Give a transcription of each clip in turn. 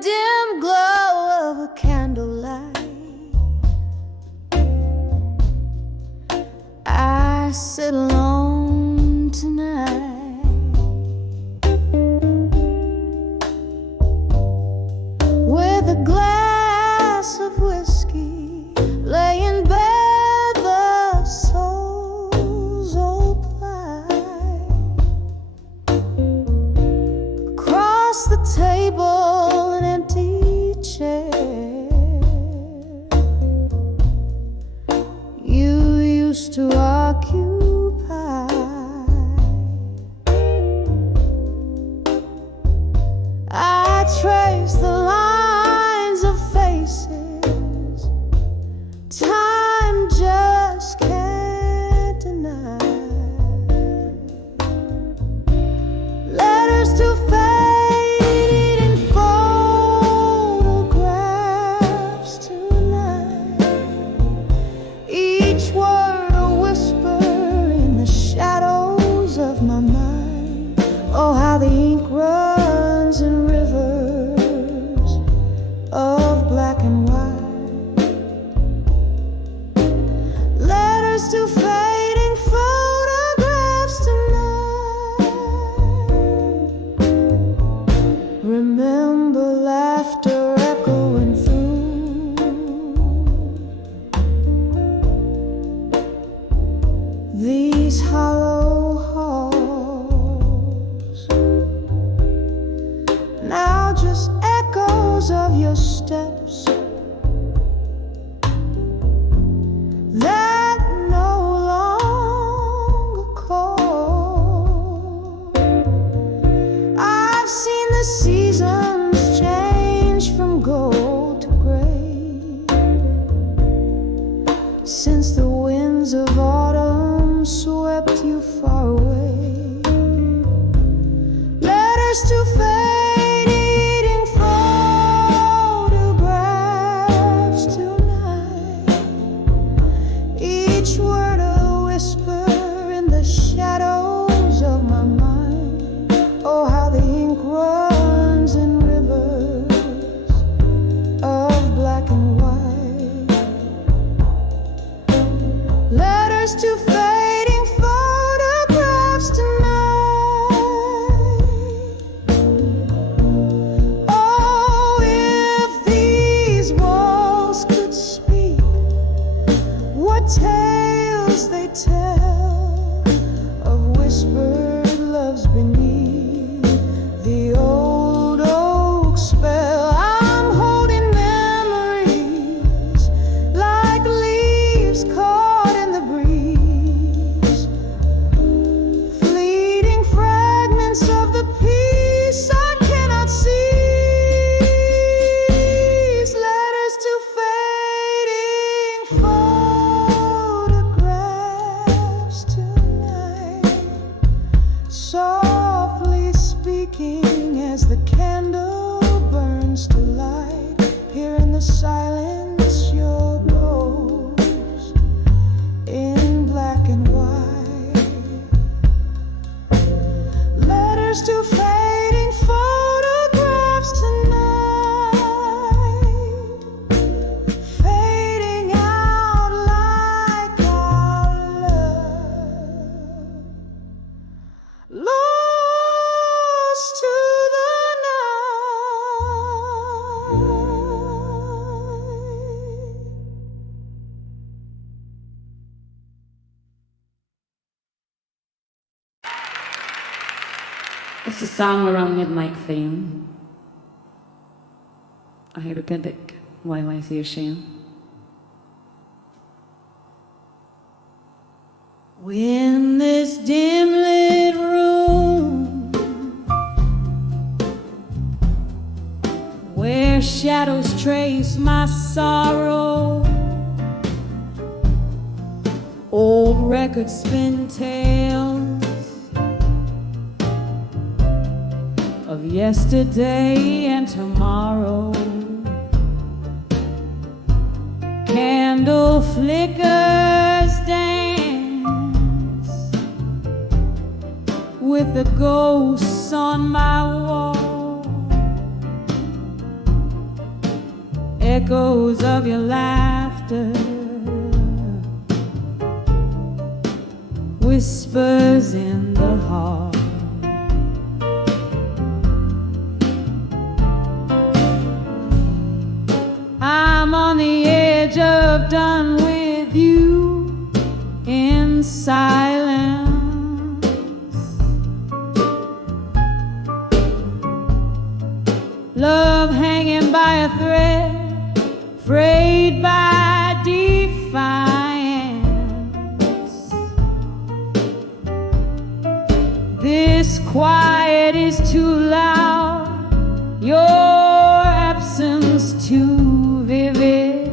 dim glow of a candlelight, I sit alone tonight, with a glass of whiskey, laying bare the soul's old plight. Across the table, an empty chair. You used to occupy. I trace the lines of faces time just can't deny. Letters to fading photographs tonight, each word a whisper in the shadows of my mind. Oh, how the ink runs in rivers of black and white. Letters to fading photographs tonight. Remember laughter echoing through these hollow halls. Now just echoes of your steps that no longer call. I've seen the seasons change from gold to gray since the winds of autumn swept you far away. Letters to fading photographs tonight, each word a whisper in the shadows of my mind. Oh, how the ink runs in rivers of black and white. Letters to fading photographs tonight. Oh, if these walls could speak, what tales they tell of whispered loves beneath the old oak spell. I'm holding memories like leaves caught in the breeze, fleeting fragments of the peace I cannot seize. Letters to fading photographs tonight, softly speaking as the candle burns to light. Here in the silence, your ghost in black and white. Letters to fading photographs tonight, fading out like our love, lost to the night. It's a song around midnight theme. Hyperpedic, YYC Shame. In this dim lit room where shadows trace my sorrow, old records spin tales of yesterday and tomorrow. Candle flickers dance with the ghosts on my wall. echoes of your laughter, whispers in the heart. I'm on the edge of done with you in silence. Love hanging by a thread, frayed by defiance. This quiet is too loud, your absence too vivid.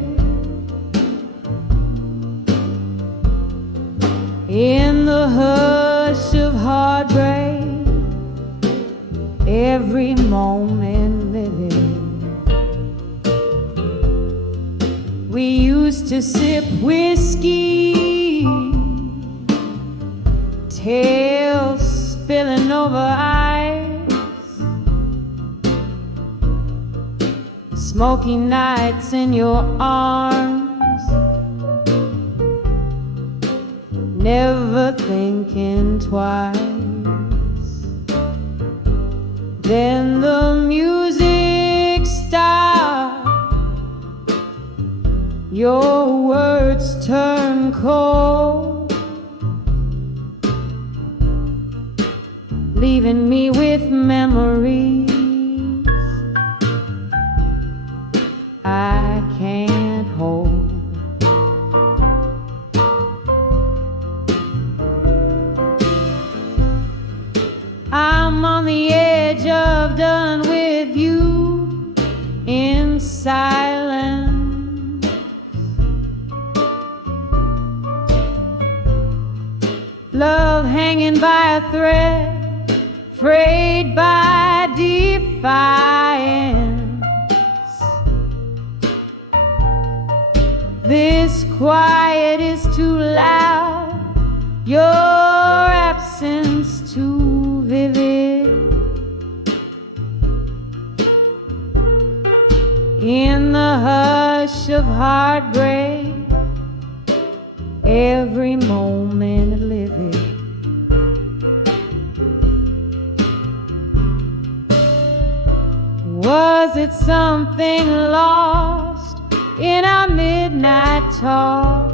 In the hush of heartbreak, every moment living. We used to sip whiskey, tales spilling over ice, smoky nights in your arms, never thinking twice. Then the music stopped, your words turn cold, leaving me with memories I can't hold. I'm on the edge of done with you in silence. Love hanging by a thread, frayed by defiance. This quiet is too loud, your absence too vivid. In the hush of heartbreak, every moment living. Was it something lost in our midnight talks?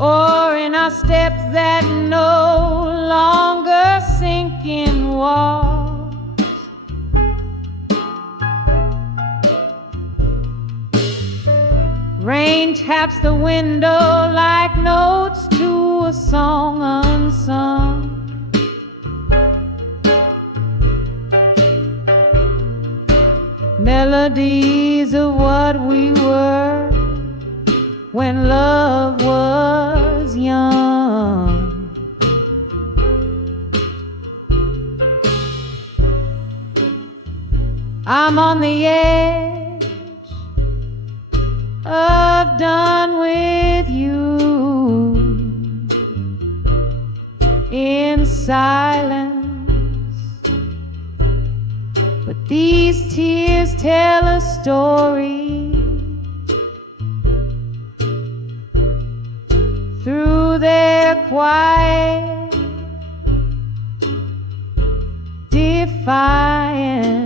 Or in our steps that no longer sink in walls? Rain taps the window like notes to a song unsung. Melodies of what we were when love was young. I'm on the edge of done with you in silence, but these tears tell a story. Through their quiet defiance,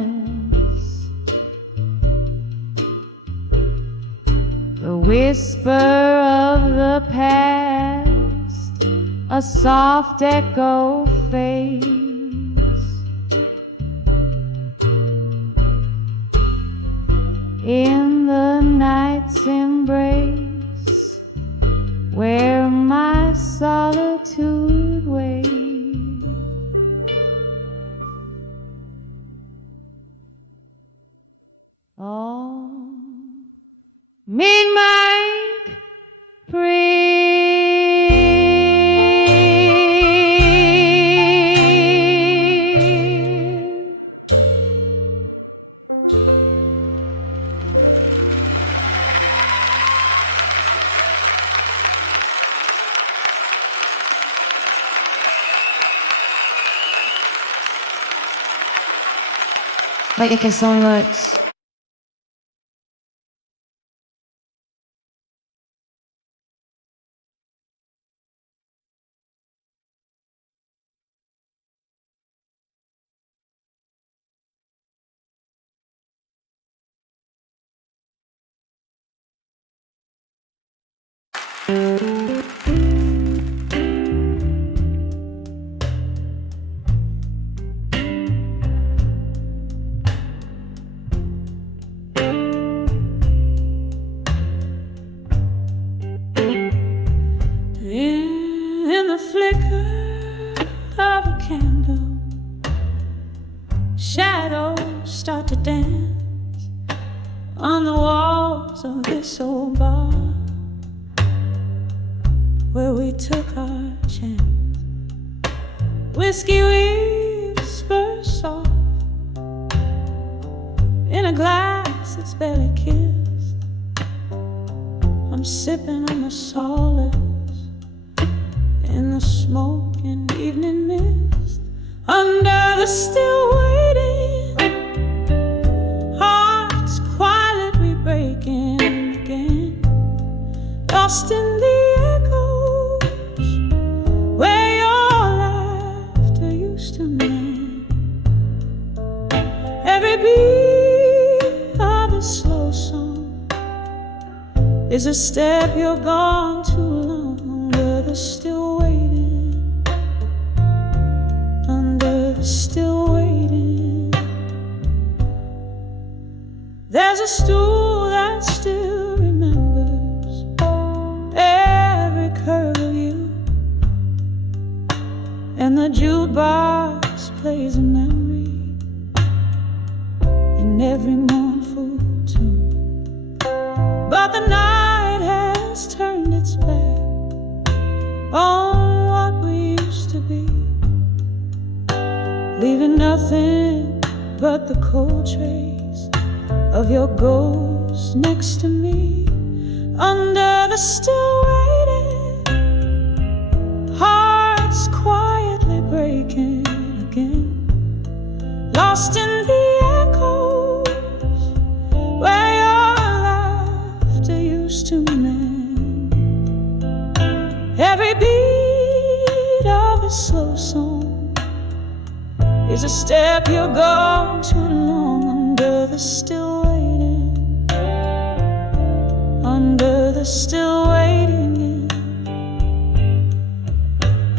the whisper of the past, a soft echo fades. In the night's embrace, where my solitude waits. Oh, midnight prayer. Like a songlets. In the flicker of a candle, shadows start to dance on the walls of this old bar where we took our chance. Whiskey whispers soft in a glass that's barely kissed. I'm sipping on the solace in the smoke and evening mist, under the still waiting, hearts quietly breaking again, lost in the echoes where your laughter used to mend. Every beat of a slow song is a step you're gone too long, under the still waiting, under the still waiting. There's a stool that still remembers every curve of you, and the jukebox plays a memory in every mournful tune. But the night has turned its back on what we used to be, leaving nothing but the cold trace of your ghost next to me, under the still waiting, hearts quietly breaking again, lost in the echoes where your laughter used to mend. Every beat of a slow song is a step you're gone too long, under the still waiting, under the still waiting.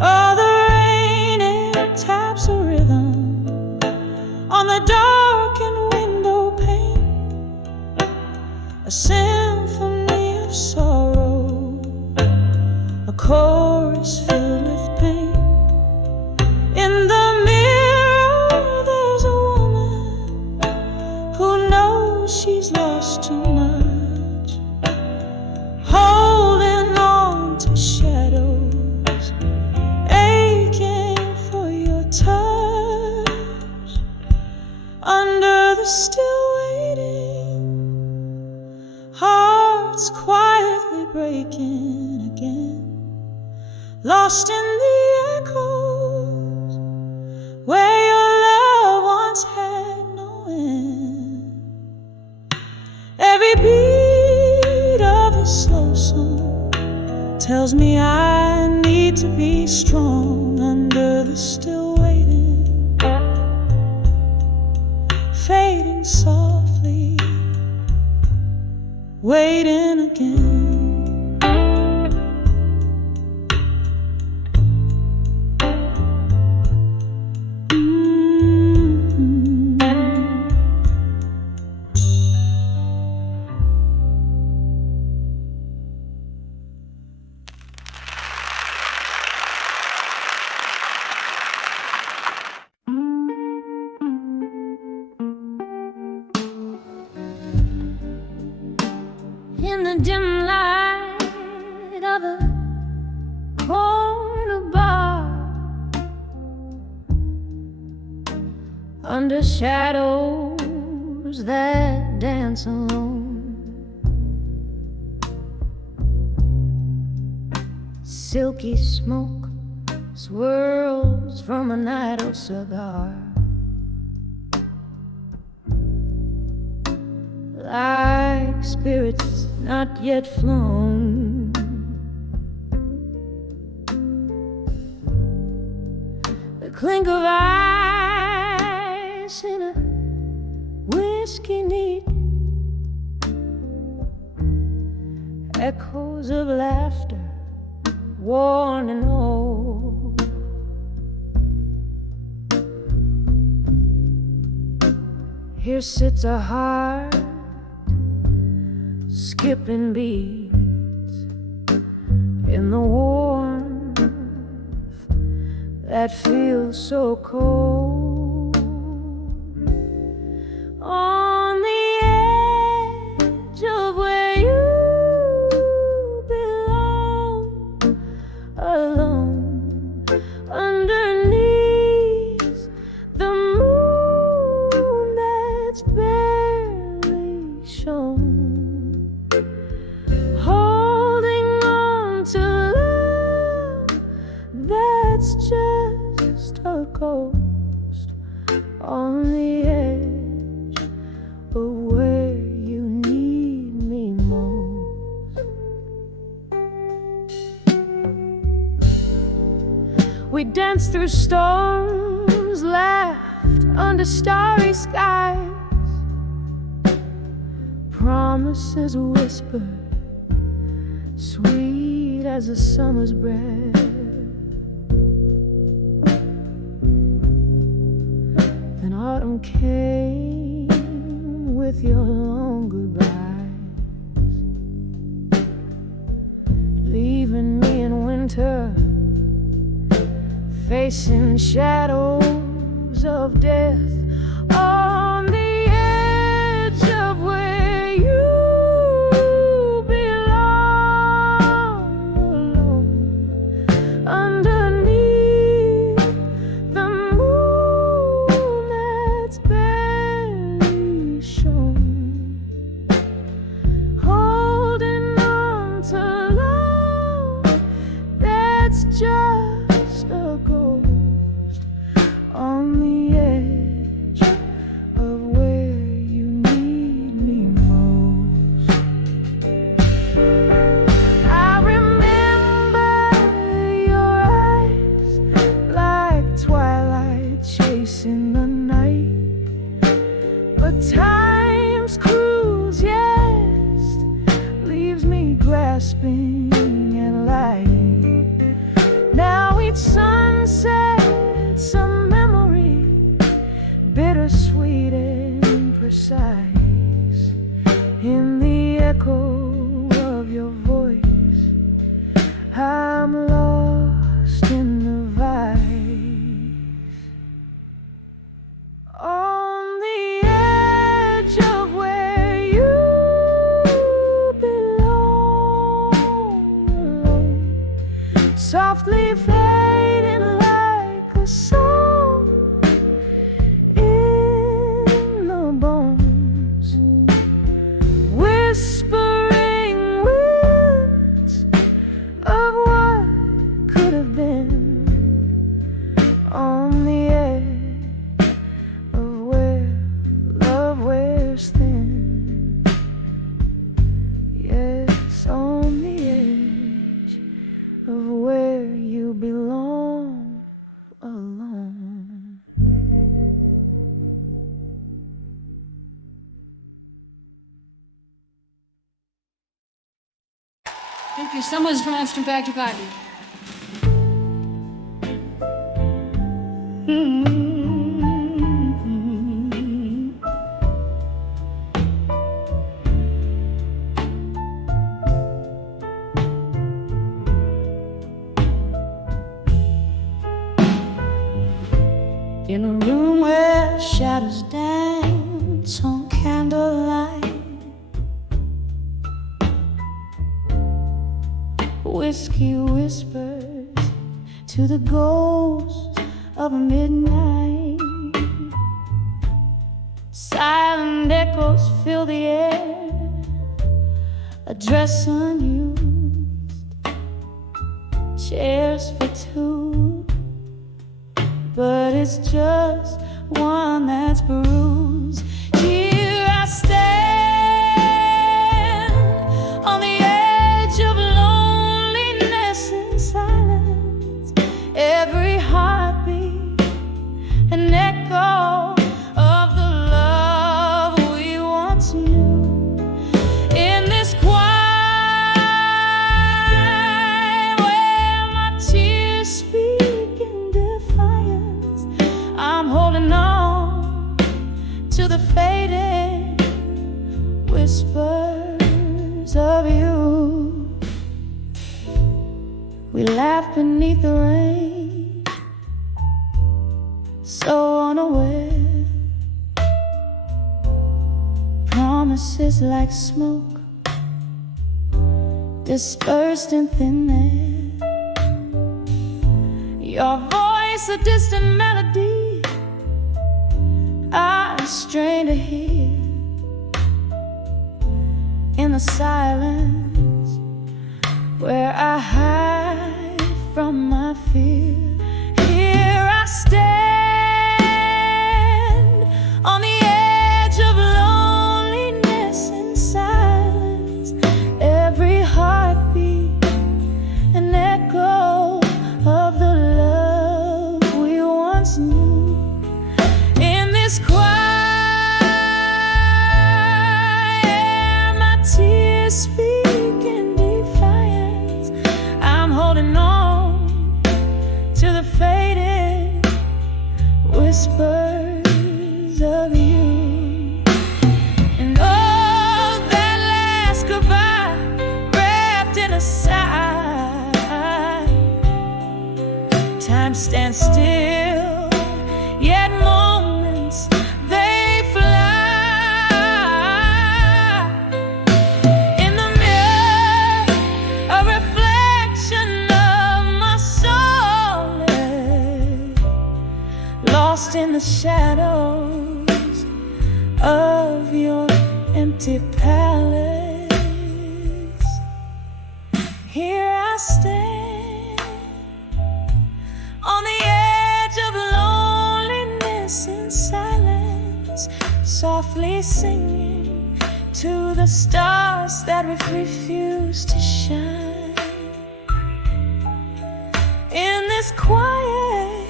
Oh, the rain, it taps a rhythm on the darkened window pane, a symphony of sorrow, a chorus filled with pain. In the mirror there's a woman who knows she's lost too much, holding on to shadows, aching for your touch, under the still waiting, hearts quietly breaking again, lost in the echoes where your love once had no end. Every beat of a slow song tells me I need to be strong, under the still waiting, fading softly, waiting again. In the dim light of a corner bar, under shadows that dance alone, silky smoke swirls from an idle cigar. like spirits not yet flown. The clink of ice in a whiskey neat, echoes of laughter, worn and old. Here sits a heart skipping beats in the warmth that feels so cold. On the edge of where you belong, alone underneath the moon that's barely shown, holding on to love that's just a ghost on the edge of where you need me most. We danced through storms, laughed under starry skies, promises whispered, sweet as a summer's breath. Then autumn came with your long goodbyes, leaving me in winter, facing shadows of death. On the edge of where you belong, alone underneath the moon that's barely shown, holding on to love that's just a ghost on the edge of where you need me most. I remember your eyes like twilight chasing the night, but time's cruise, yes, leaves me grasping at light. Now each sunset's a memory, bittersweet and precise, in the echo of your voice. I'm lost in the vice. On the edge of where you belong, alone, softly fading like a song in the bones, whispering winds of what could have been. On the edge of where love wears thin, yes, on the edge of where you belong, alone. Thank you. Someone's pronounced back to party. In a room where shadows dance on candlelight, whiskey whispers to the ghost of midnight. Silent echoes fill the air, a dress unused, chairs for two, but it's just one that's bruised. Here I stand sat beneath the rain, so unaware. Promises like smoke dispersed in thin air. Your voice a distant melody I strain to hear. In the silence where I hide from my fear, here I stand on the edge of loneliness and silence. Every heartbeat an echo of the love we once knew. In this quiet tears speak in defiance. I'm holding on to the faded whispers of you. And oh, that last goodbye wrapped in a sigh. Time stands still, yet moments they fly. Lost in the shadows of your empty palace. Here I stand on the edge of loneliness and silence, softly singing to the stars that refuse to shine. In this quiet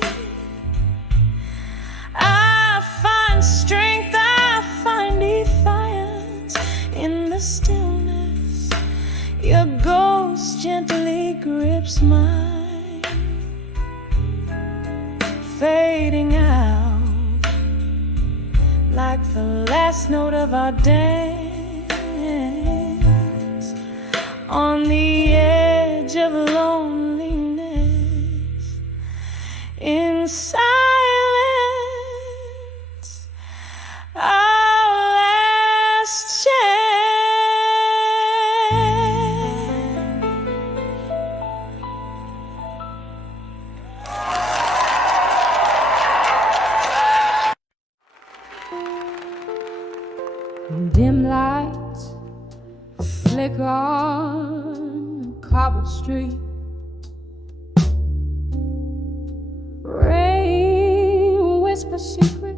I find strength, I find defiance. In the stillness your ghost gently grips mine, fading out like the last note of our dance. On the edge of loneliness, in silence, our last chance. Dim lights flicker on a cobbled street. Rain whispers secret,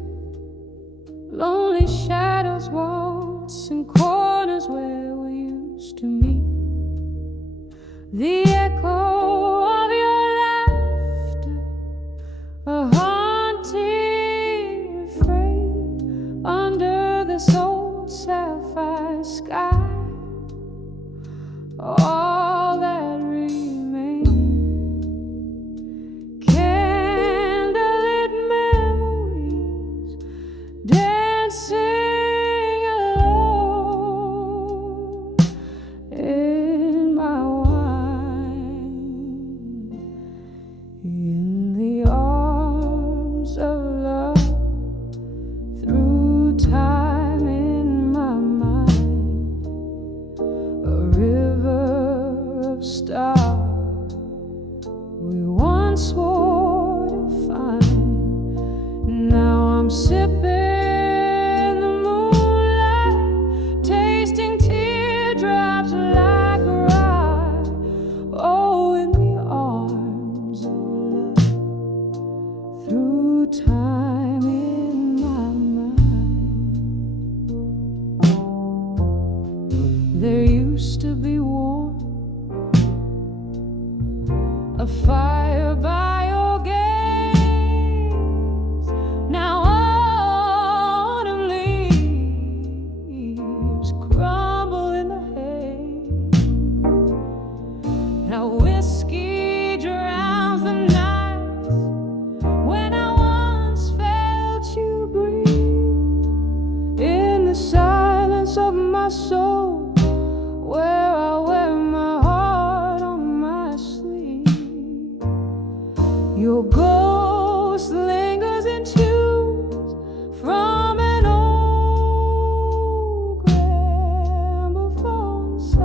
lonely shadows waltz in corners where we used to meet. The echo of your laughter, a haunting refrain under this old sapphire sky. All that remains, candlelit memories dancing alone in my wine, in the arms of love, through time in my mind, a river of stars we once swore to find. Now I'm sipping the moonlight, tasting teardrops like rye. Oh, in the arms of love, through time in my mind. There used to be warmth, a fire by your gaze. Now autumn leaves crumble in the haze. Now whiskey drowns the nights when I once ghost lingers in tunes from an old gramophone side.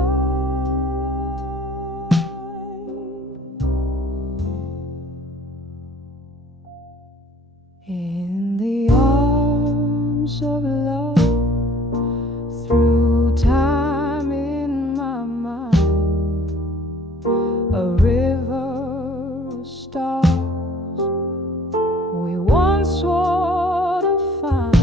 In the arms of love, through time in my mind, a river of stars we once swore to find.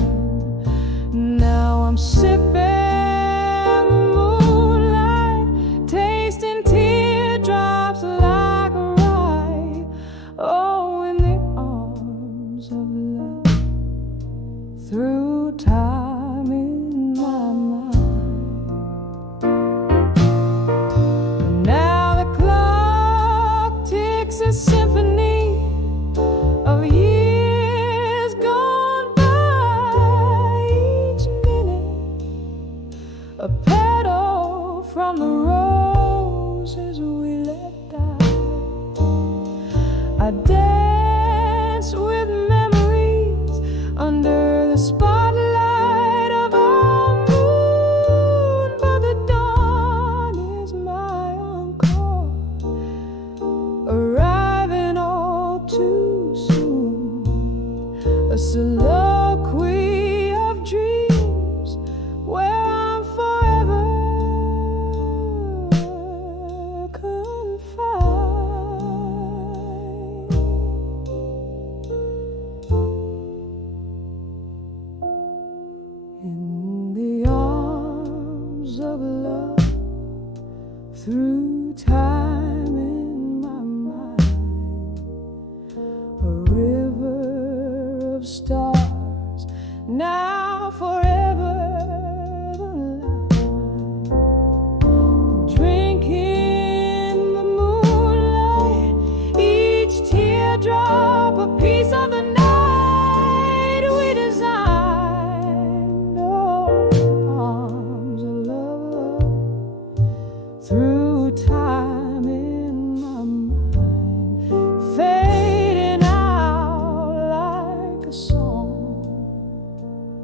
Now I'm sipping the moonlight, tasting teardrops like a ride. Oh, in the arms of love, through time in my mind. And now the clock ticks a symphony of years gone by. Each minute a petal from the roses we let die. I dance with memories under the spotlight of a moon, but the dawn is my encore, arriving all too soon. A soliloquy of dreams where I'm forever confined. In the arms of love, through time in my mind, a river of stars, now forever the line. Drinking the moonlight, each teardrop a piece of the night we designed. Oh, arms of love, through time in my mind, fading out like a song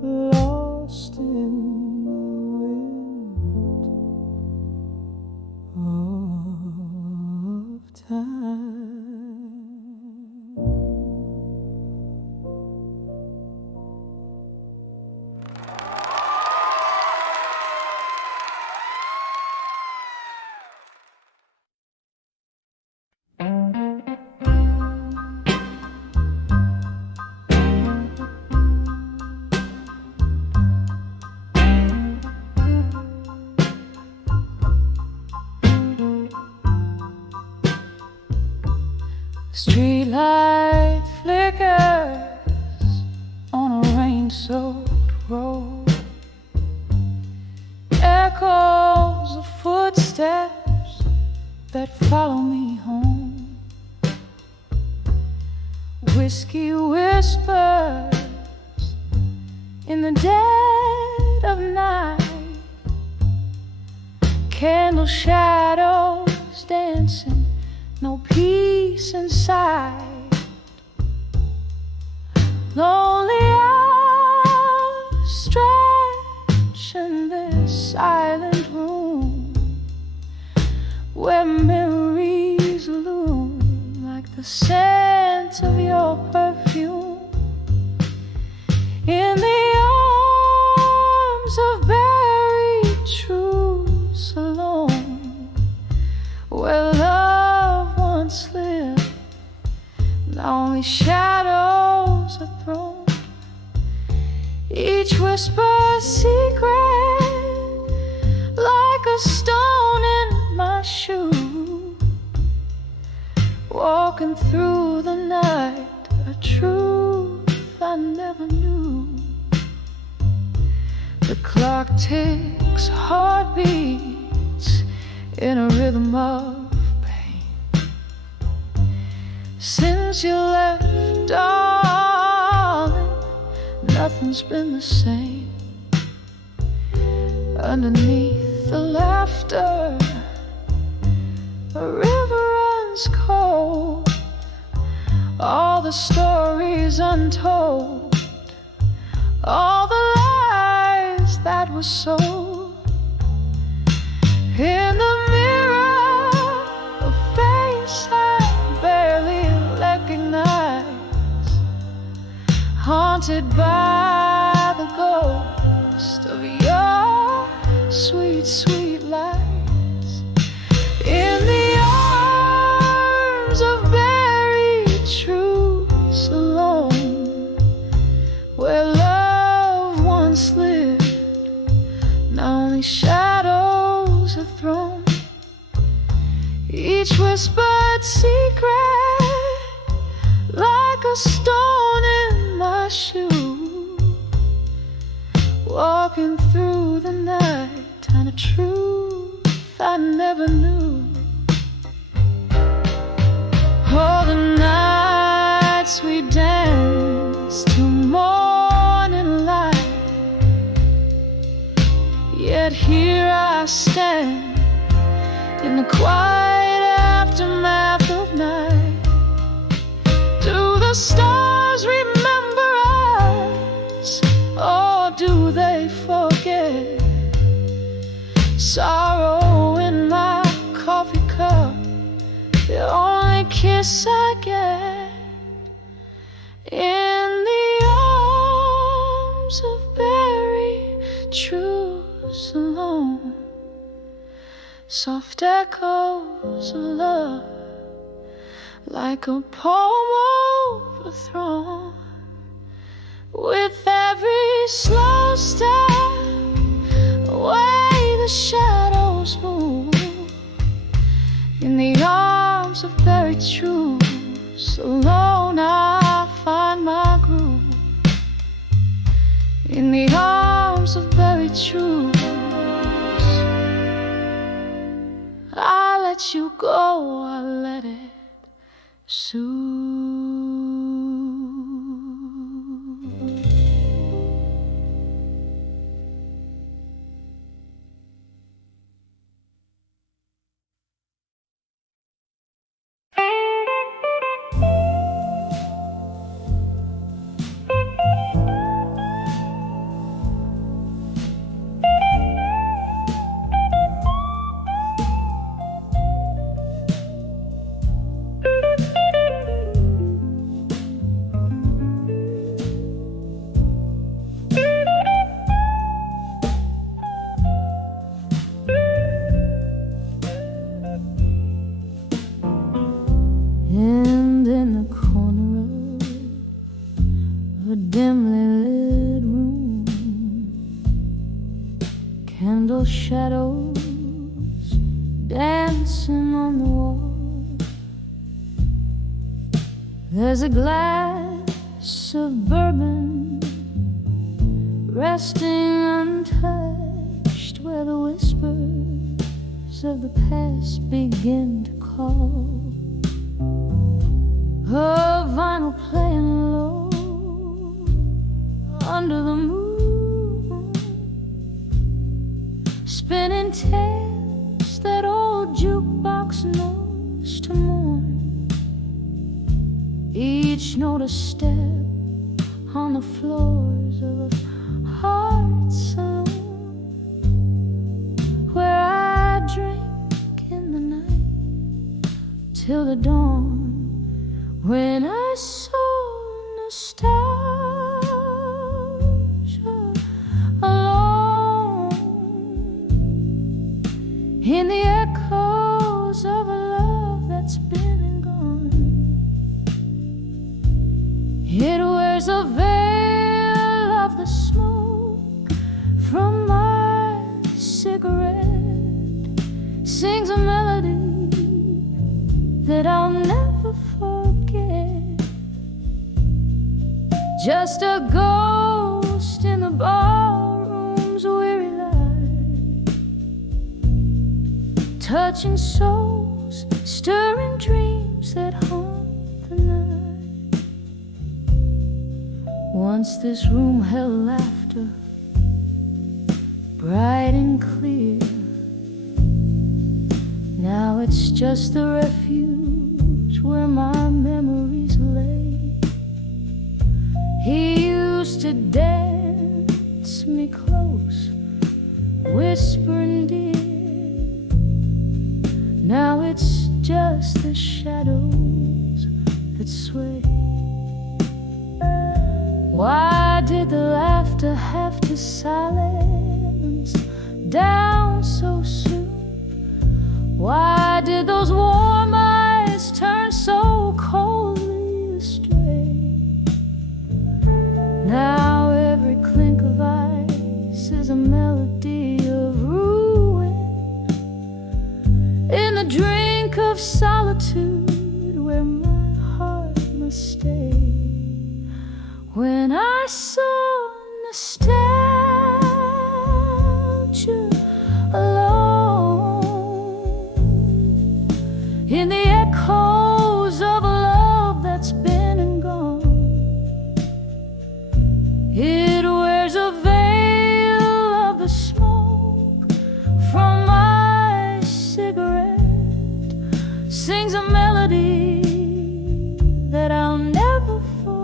lost in the wind of time. Streetlight flickers on a rain-soaked road, echoes of footsteps that follow me home, whiskey whispers in the dead of night, candle shadows dancing, no peace inside. Lonely hours stretch in this silent room where memories loom like the scent of your perfume. In the arms of buried truths alone, where love once lived, now only shadows are thrown. Each whisper a secret, like a stone in my shoe. Walking through the night, a truth I never knew. The clock ticks, heartbeats in a rhythm of pain. Since you left, darling, nothing's been the same. Underneath the laughter, a river runs cold. all the stories untold, all the lies that were sold. In the mirror, a face I barely recognize, haunted by the ghost of your sweet, sweet lies. In the arms of buried truths alone, where love once lived, now only shadows are thrown. Each whispered secret, like a stone in my shoe, walking through the night, and a truth I never knew. All the nights we danced till morning light, yet here I stand in the quiet aftermath of night. Do the stars remember us, or do they forget? Sorrow in my coffee cup, the only kiss I get. In the arms of buried truths alone, soft echoes of love, like a poem overthrown. With every slow step, away the shadows move. In the arms of buried truths alone, I find my groove. In the arms of buried truths, I let you go, I let it soothe. And in the corner of a dimly lit room, candle shadows dancing on the wall. There's a glass of bourbon resting untouched, where the whispers of the past begin to call. A vinyl playing low under the moon, spinning tales that old jukebox knows to mourn. Each note a step on the floors of a heart saloon, where I drink in the night till the dawn, when I saw nostalgia alone in the echoes of a love that's been and gone. It wears a veil of the smoke from my cigarette, sings a melody that I'll never forget. Just a ghost in the ballroom's weary light, touching souls, stirring dreams that haunt the night. Once this room held laughter, bright and clear. Now it's just the refuge where my memories lay. dance me close, whispering dear. Now it's just the shadows that sway. Why did the laughter have to silence down so soon? Why did those warm eyes turn so coldly astray? Now every clink of ice is a melody of ruin in the drink of solitude where my heart must stay. When I saw nostalgia alone in the echoes of a love that's been and gone, it wears a veil of the smoke from my cigarette, sings a melody that I'll never forget.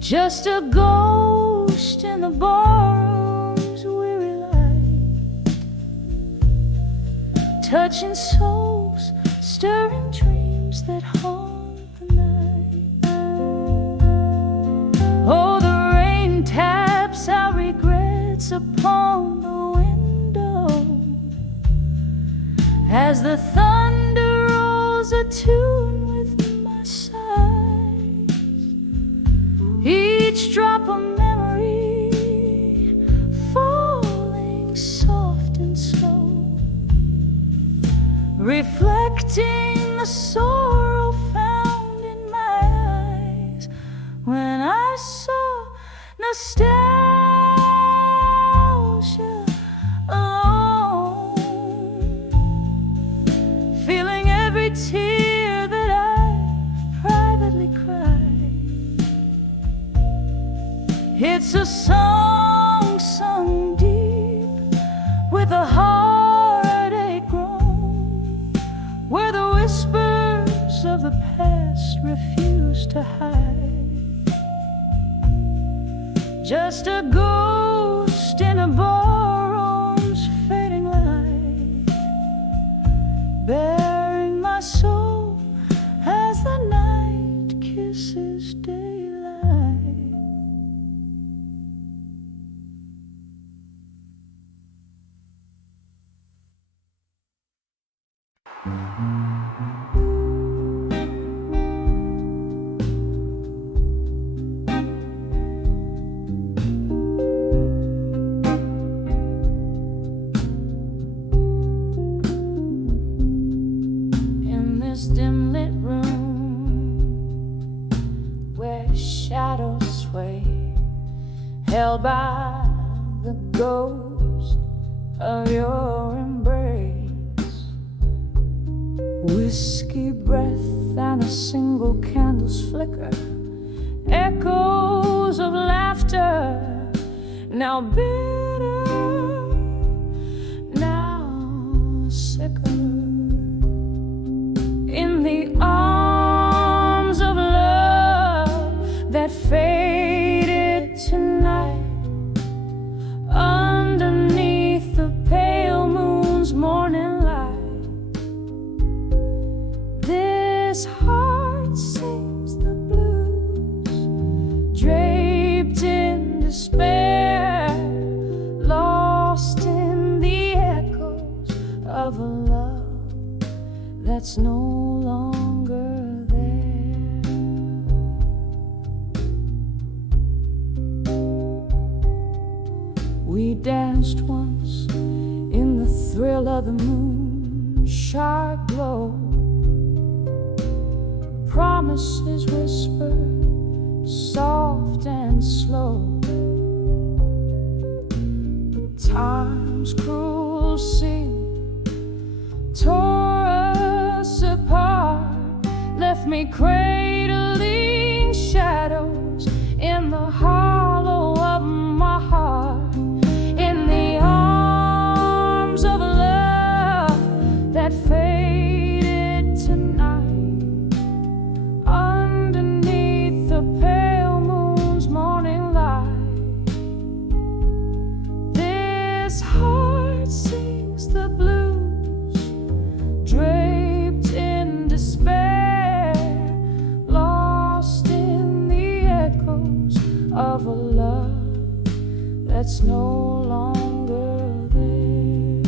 Just a ghost in the barroom's weary light, touching souls, stirring dreams that haunt the night. Oh, the rain taps out regrets upon the window as the thunder rolls a tune with my sighs. Each drop of memory falling soft and slow, reflecting the sorrow found in my eyes. When I saw nostalgia alone, feeling every tear that I've privately cried. It's a song sung deep with a heartache groan, where the whispers of the past refuse to hide. Just a ghost in a barroom's fading light, bearing my soul as the night kisses daylight. In this dim lit room where shadows sway, held by the ghost of your embrace, whiskey breath and a single candle's flicker, echoes of laughter, now bitter, now sicker. In the arms of love that faded tonight, underneath the pale moon's morning light, this heart sings the blues, draped in despair, lost in the echoes of a love that's no longer there. We danced once in the thrill of the moon, sharp glow, promises whispered, soft and slow. But time's cruel seam tore us apart, left me cradling shadows in the hollow of my heart. In the arms of love that faded tonight, underneath the pale that's no longer there.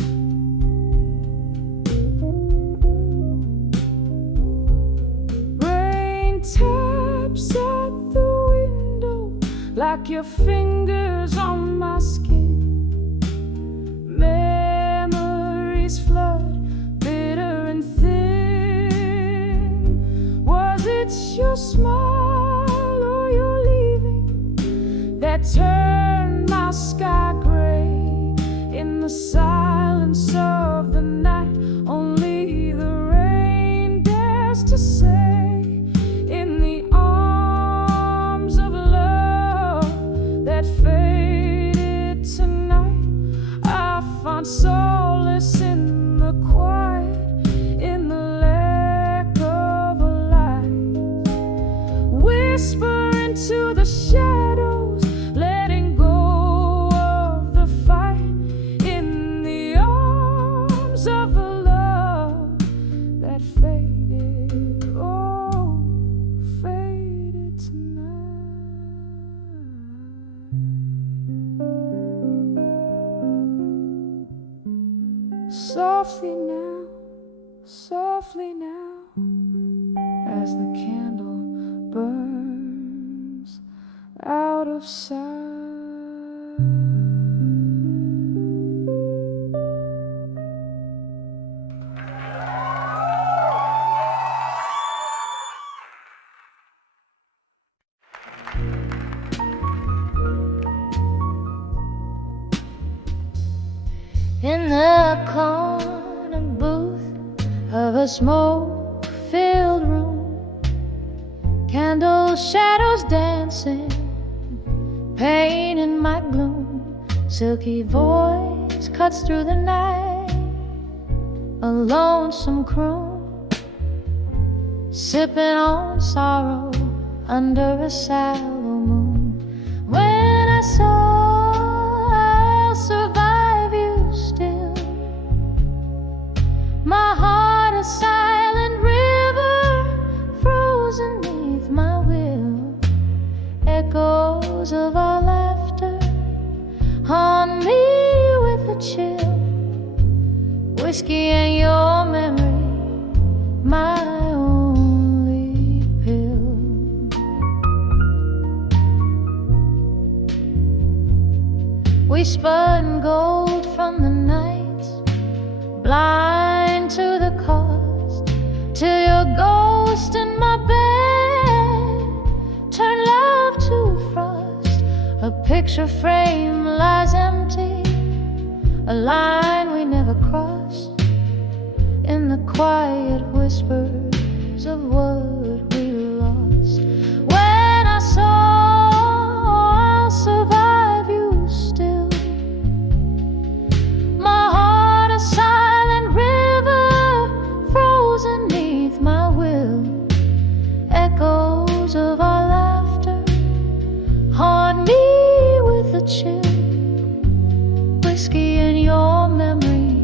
Rain taps at the window like your fingers on my skin. Memories flood, bitter and thin. Was it your smile or your leaving that turned my sky gray? In the silence of the night, only the rain dares to say, in the arms of love that faded tonight, I found solace in the quiet, in the lack of a light. Whisper into the shadows, letting go of the fight, in the arms of a love that faded, oh, faded tonight. Softly now, as the candle burns out of sight. In the corner booth of a smoke-filled room, candle shadows dancing, pain in my gloom. Silky voice cuts through the night, a lonesome croon, sipping on sorrow under a sallow moon. When I saw I'll survive you still, my heart a silent river, frozen neath my will. Echoes of our laughter haunt me with a chill. Whiskey and your memory, my only pill. We spun gold from the night, blind to the cost, till your ghost in my bed turned love to frost. A picture frame lies empty, a line we never crossed, in the quiet whispers of what we lost. When I saw I'll survive you still, my heart a silent river, frozen neath my will. Echoes of our laughter haunt me with a chill. Whiskey in your memory,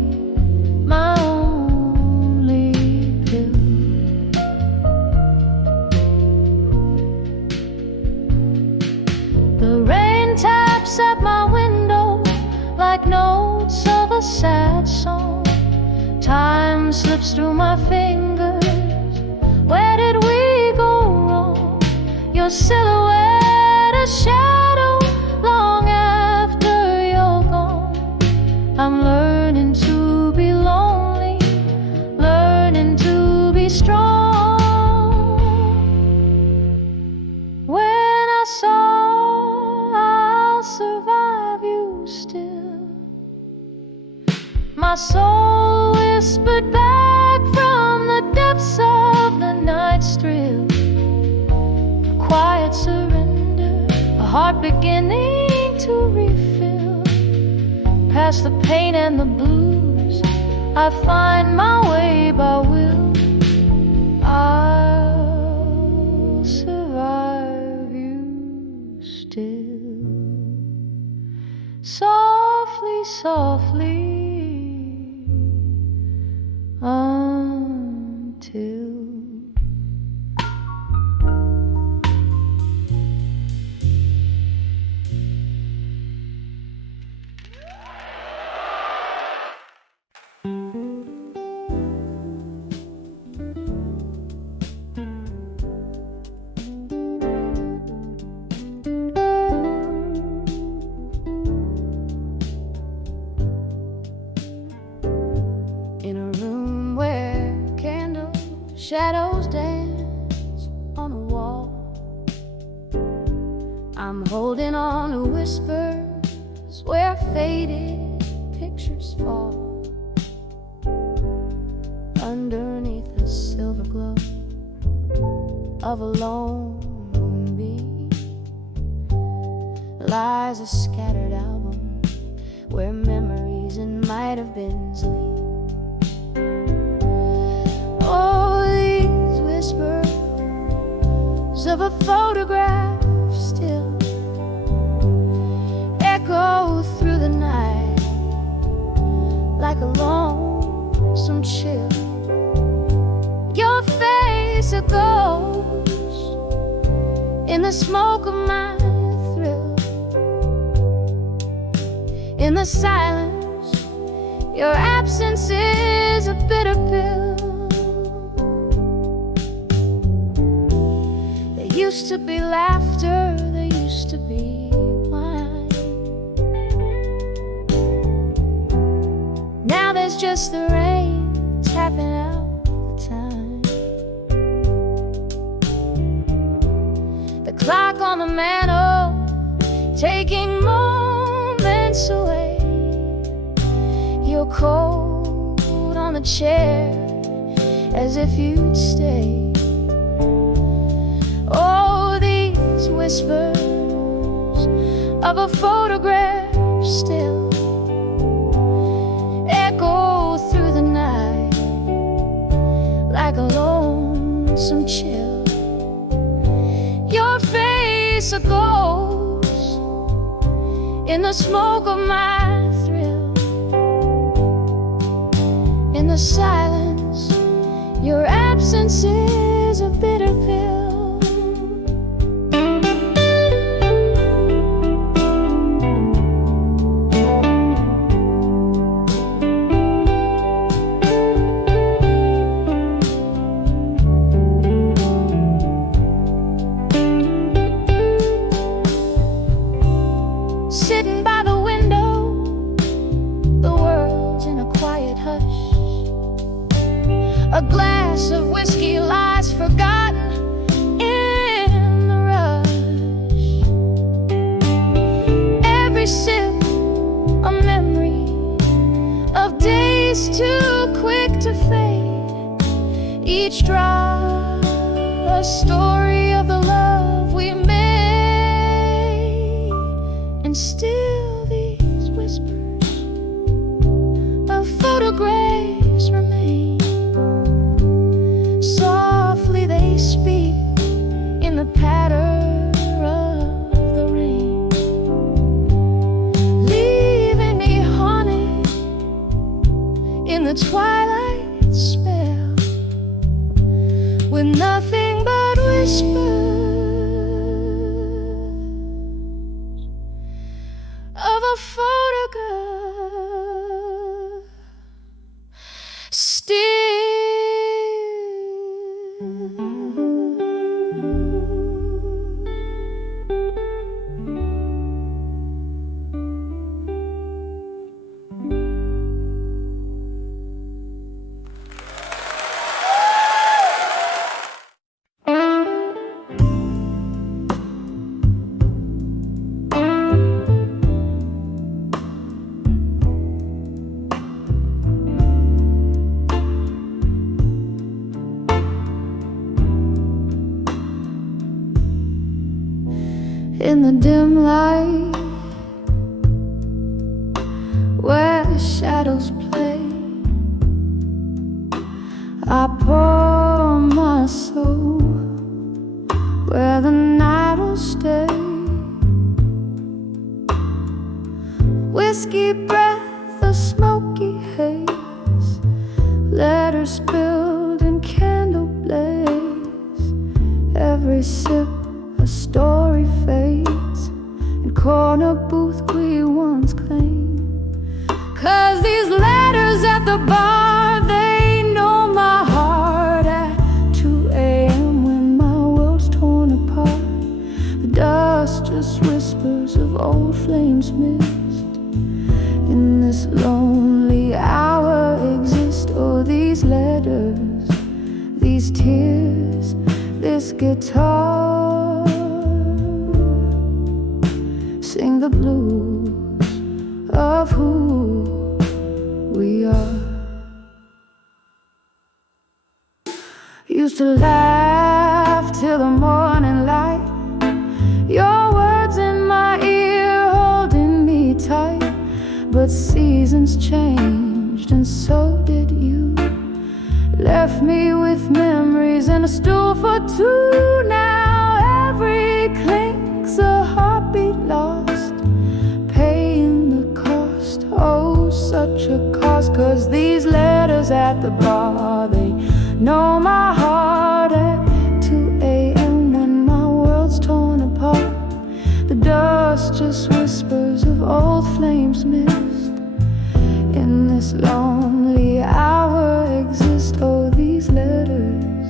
my only pill. The rain taps at my window like notes of a sad song. Time slips through my fingers. Where did we go wrong? Your silhouette a shadow long after you're gone. I'm learning to be lonely, learning to be strong. When I saw I'll survive you still, my soul whispered back from the depths of the night's thrill. A quiet surrender, a heart beginning to refill. Past the pain and the blues, I find my way by will. I'll survive you still. Softly, softly, until I'm holding on to whispers where faded pictures fall underneath the silver glow of a lone moonbeam. Lies a scattered album where memories and might have been sleep. Oh, these whispers of a photograph still echo through the night like a lonesome chill. Your face a ghost in the smoke of my thrill. In the silence, your absence is a bitter pill. There used to be laughter, there used to be wine. Now there's just the rain tapping out the time. The clock on the mantle taking moments away. You're cold on the chair as if you'd stay. Oh, these whispers of a photograph still echo through the night like a lonesome chill. Your face a ghost in the smoke of my thrill. In the silence, your absence is a bitter pill. Sitting by the window, the world's in a quiet hush. A glass of whiskey lies forgotten in the rush. Every sip a memory of days too quick to fade. Each drop a story of the love we made. And still these whispers of photographs remain. Softly they speak in the patter of the rain, leaving me haunted in the twilight spell, with nothing but whispers of a photograph still. In the dim light where shadows play, I pour my soul where the night will stay. Whiskey breath, a smoky haze, letters spilled in candle blaze. Every sip a story fades in corner booth we once claimed. 'Cause these letters at the bar, they know my heart at 2 a.m. when my world's torn apart. The dust just whispers of old flames missed. In this lonely hour exist, oh, these letters, these tears, this guitar. sing the blues of who we are. Used to laugh till the morning light, your words in my ear holding me tight. But seasons changed and so did you. Left me with memories and a stool for two. Now every clink's a heartbeat lost, paying the cost. Oh, such a cost, 'cause these letters at the bar, they know my heart at 2 a.m. when my world's torn apart. The dust just whispers of old flames missed. In this lonely hour exist, oh, these letters,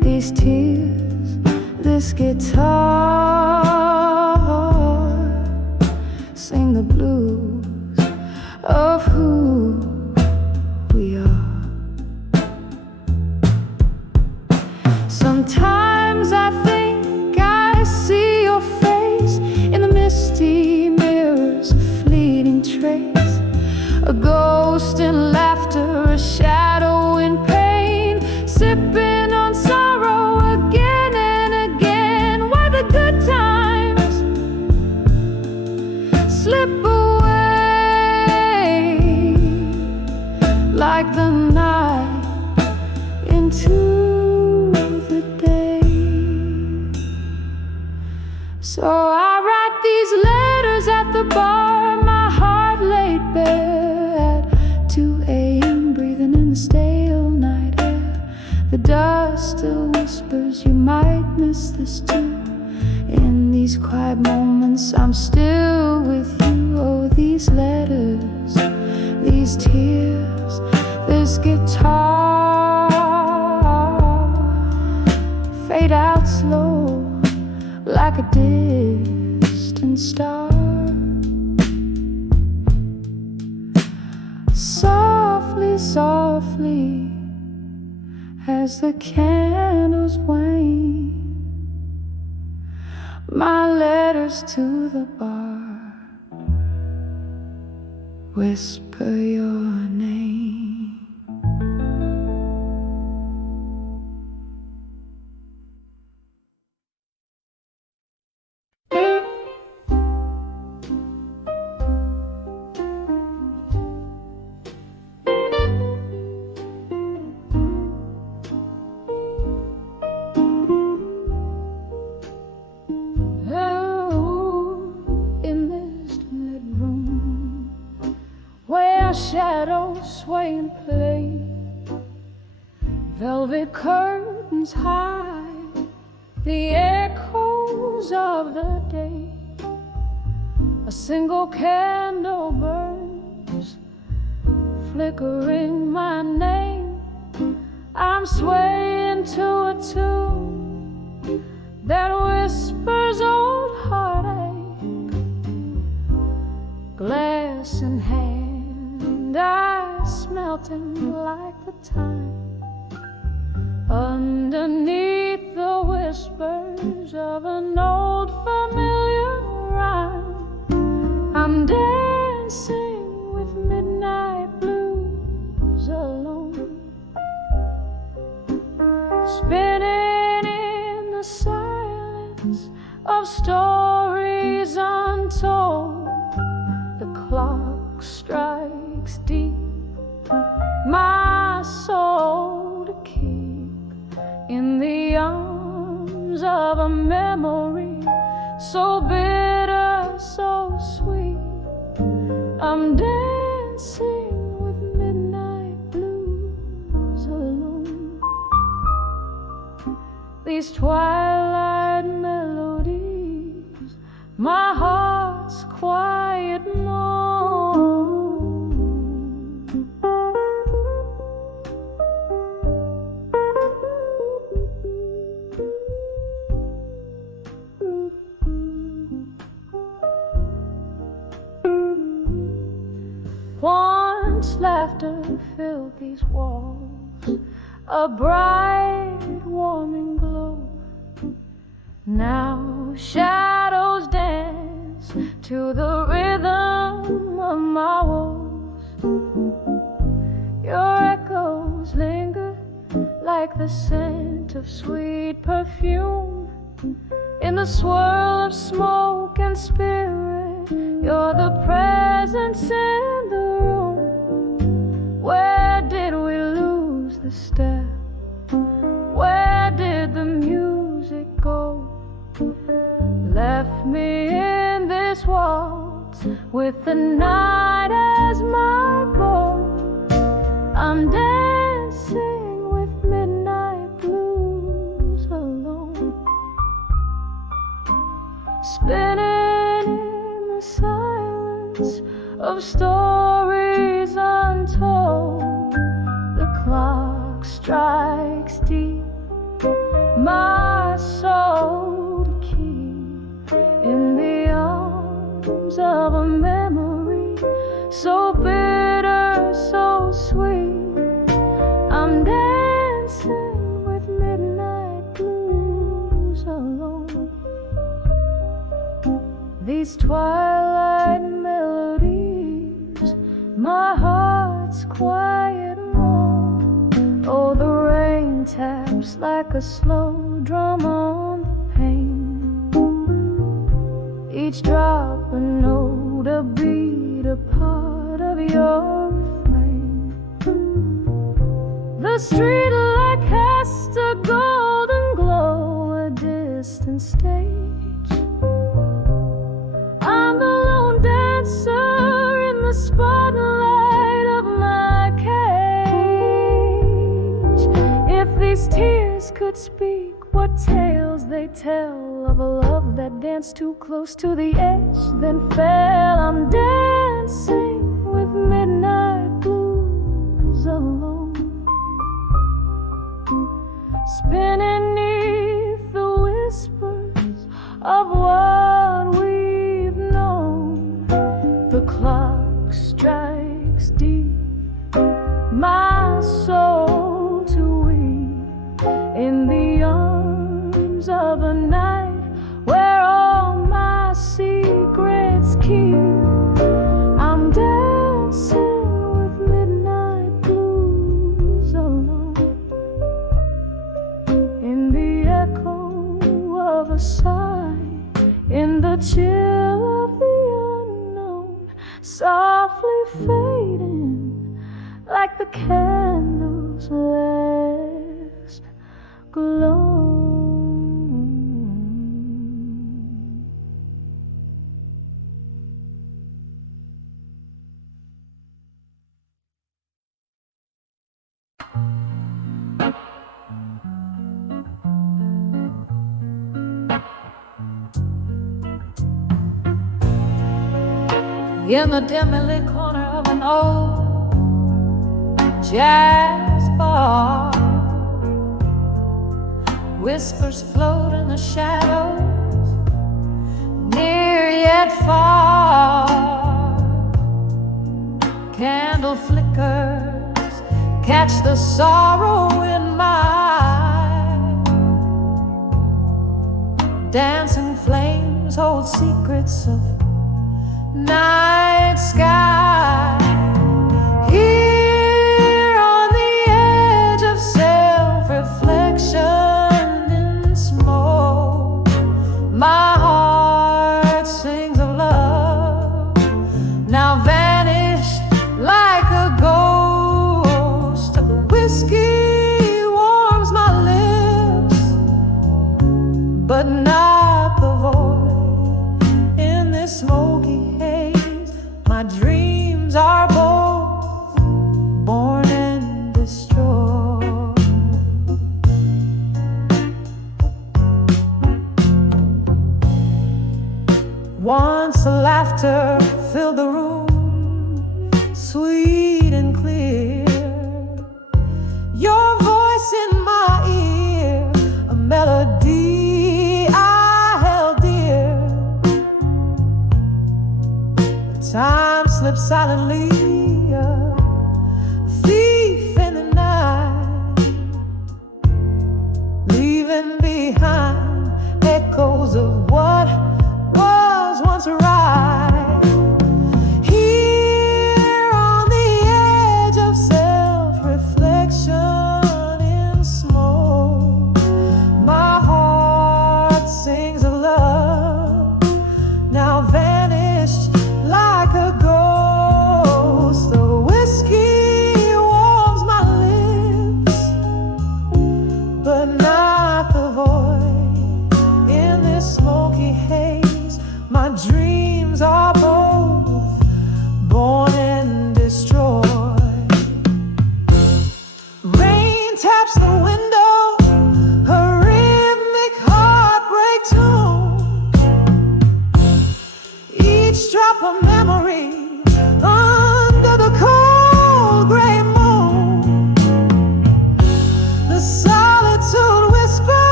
these tears, this guitar. Sing the blues of who we are. Sometimes I think I see your face in the misty mirrors, a fleeting trace, a ghost in laughter, a shadow in pain, sipping on sorrow again and again. Why the good times slip away like the night into the day. So I write these letters at the bar, my heart laid bare at 2 a.m., breathing in the stale night air. The dust still whispers you might miss this too. In these quiet moments I'm still with you. Oh, these letters, these tears, this guitar fade out slow like a distant star. Softly, softly, as the candles wane, my letters to the bar whisper your name. Shadows sway and play, velvet curtains hide the echoes of the day. A single candle burns, flickering my name. I'm swaying to a tune that whispers old heartache. Glass in hand, ice melting like the time. Underneath the whispers of an old familiar rhyme, I'm dancing with midnight blues alone, spinning in the silence of stories untold. The clock strikes deep, my soul to keep in the arms of a memory so bitter, so sweet. I'm dancing with midnight blues alone. These twilight melodies, my heart's quiet moan. Once laughter filled these walls, a bright warming glow. Now shadows dance to the rhythm of my walls. Your echoes linger like the scent of sweet perfume in the swirl of smoke and spirit. You're the presence in the room. Where did we lose the step? Where did the music go? Left me in this waltz with the night as my bow. I'm dancing with midnight blues alone, spinning in the silence of stories untold. The clock strikes deep, my soul to keep in the arms of a memory so bitter, so sweet. I'm dancing with midnight blues alone. These twilight melodies, my heart's quiet moan. Oh, the rain taps like a slow drum on the pane. Each drop a note, a beat, a part of your refrain. The street light casts a golden glow, a distant stage. I'm the lone dancer in the spotlight of my cage. If these tears could speak, what tales they tell of a love that danced too close to the edge, then fell. I'm dancing with midnight blues alone, spinning neath the whispers of what we've known. The clock strikes deep, my soul to weep in the arms of a night where all my secrets keep. I'm dancing with midnight blues alone, in the echo of a sigh, in the chill of the unknown, softly fading like the candle's last glow. In the dimly lit corner of an old jazz bar, whispers float in the shadows, near yet far. Candle flickers catch the sorrow in my eye. Dancing flames hold secrets of night sky. Here on the edge of self-reflection in smoke, my heart sings of love, now vanished like a ghost. The whiskey warms my lips, but not the void in this smoky haze. My dreams are both born and destroyed. Once the laughter filled the room, sweet and clear. Your voice in my ear, a melody I held dear. Time slips silently, a thief in the night, leaving behind echoes of what was once right.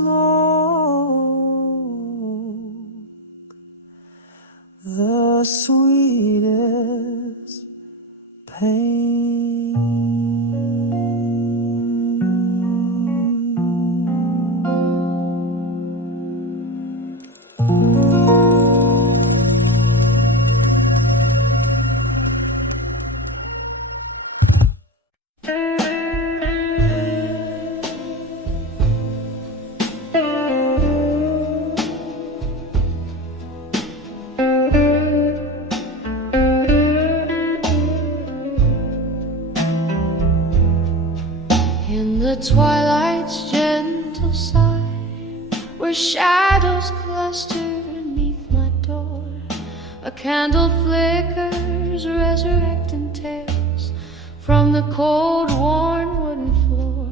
smoke, the sweetest pain. The twilight's gentle sigh, where shadows cluster beneath my door, a candle flickers, resurrecting tales from the cold, worn wooden floor.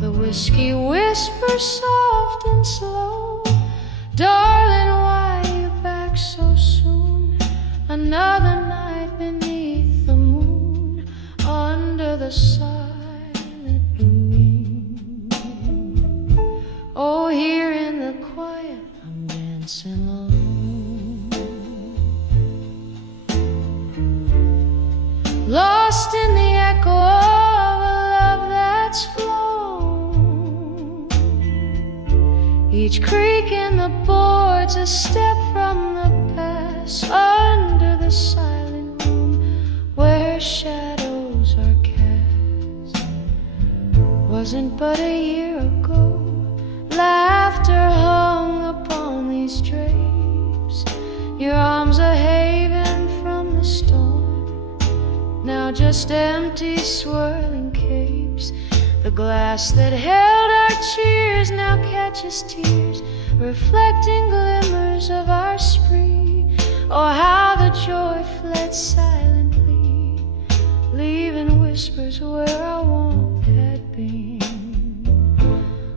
The whiskey whispers soft and slow, darling, why you back so soon? Another night beneath the moon, under the sun. Oh, here in the quiet, I'm dancing alone, lost in the echo of a love that's flown. Each creak in the boards, a step from the past, under the silent room where shadows are cast. Wasn't but a year ago laughter hung upon these drapes, your arms a haven from the storm, now just empty swirling capes. The glass that held our cheers now catches tears, reflecting glimmers of our spree. Oh, how the joy fled silently, leaving whispers where our warmth had been.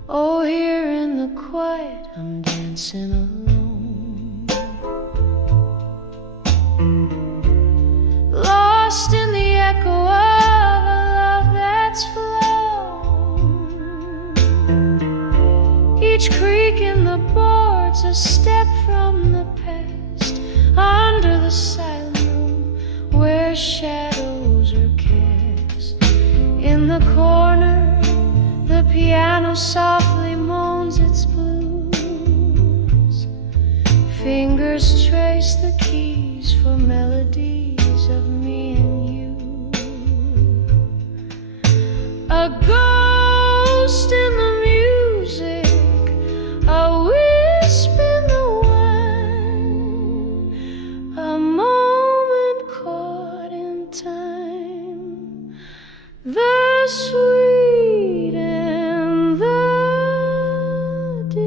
Oh, here in the quiet, I'm dancing alone, lost in the echo of a love that's flown. Each creak in the boards, a step from the past, under the silent room where shadows are cast. In the corner, the piano softly moans its blues. Fingers trace the keys for melodies of me and you. A ghost in the music, a wisp in the wine, a moment caught in time. The sweet and the divine.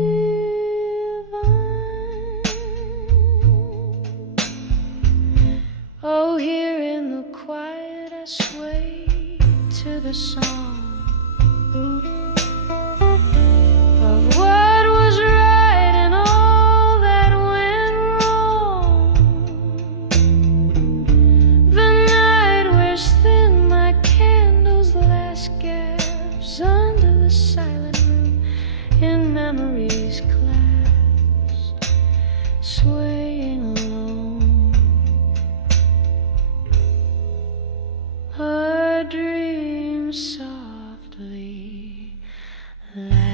Oh, here in the quiet I sway to the song of what was right and all that went wrong. The night wears thin, my candle's last gaps, under the silent room in memories clasped, swaying alone. Her dream softly laughs.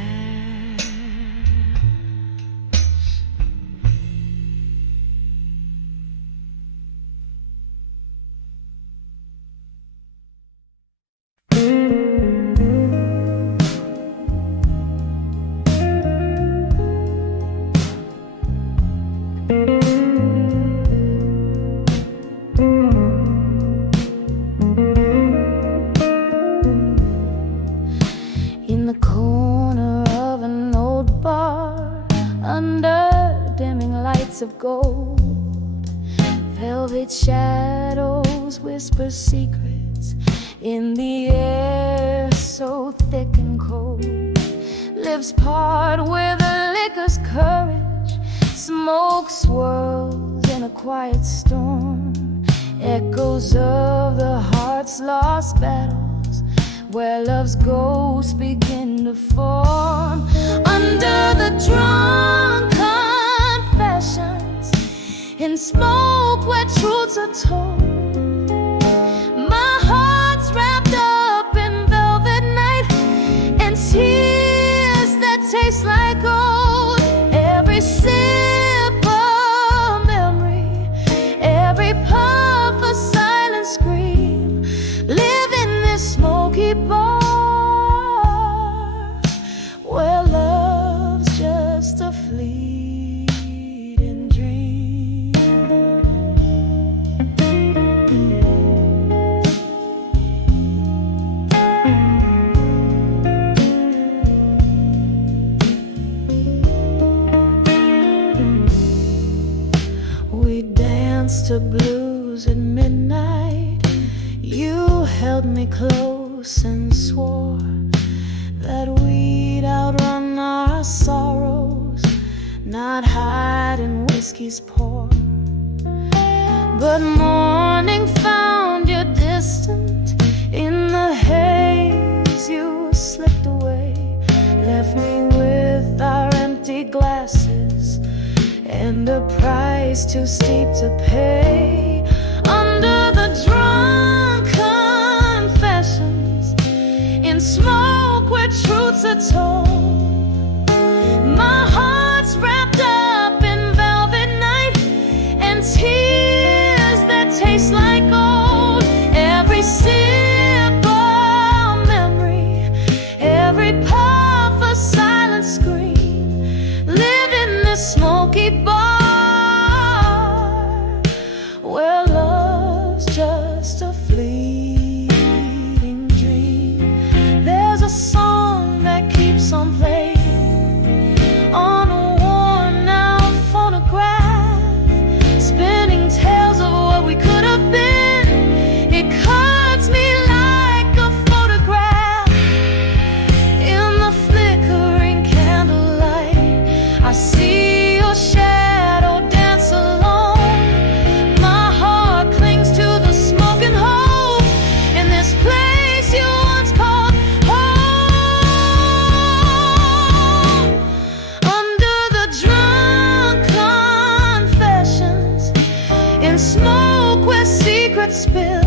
In the corner of an old bar, under dimming lights of gold, velvet shadows whisper secrets in the air so thick and cold. Lips part with a liquor's courage, smoke swirls in a quiet storm, echoes of the heart's lost battles where love's ghosts begin to form under the drunk confessions, in smoke where truths are told. My heart's wrapped up in velvet night and tears that taste like gold. Every sip of memory, every puff a silent scream, live in this smoky bar where love's just a fleeting dream. We danced to blues at midnight. You held me close and swore that we'd outrun our sorrows, not hide in whiskey's pour. But morning found you distant in the haze. You slipped away, left me with our empty glasses and a price too steep to pay. Under the drunk confessions, in smoke where truths are told, my heart's wrapped up in velvet night and tears that taste like gold. Every sip of memory, every puff a silent scream, live in this smoky bar where love's just a fleeting dream. There's a song that keeps on playing on a worn out phonograph, spinning tales of what we could have been. It cuts me like a photograph in the flickering candlelight. I see your shadow dance alone. My heart clings to the smoking hope in this place you once called home. Under the drunk confessions, in smoke where secrets spill,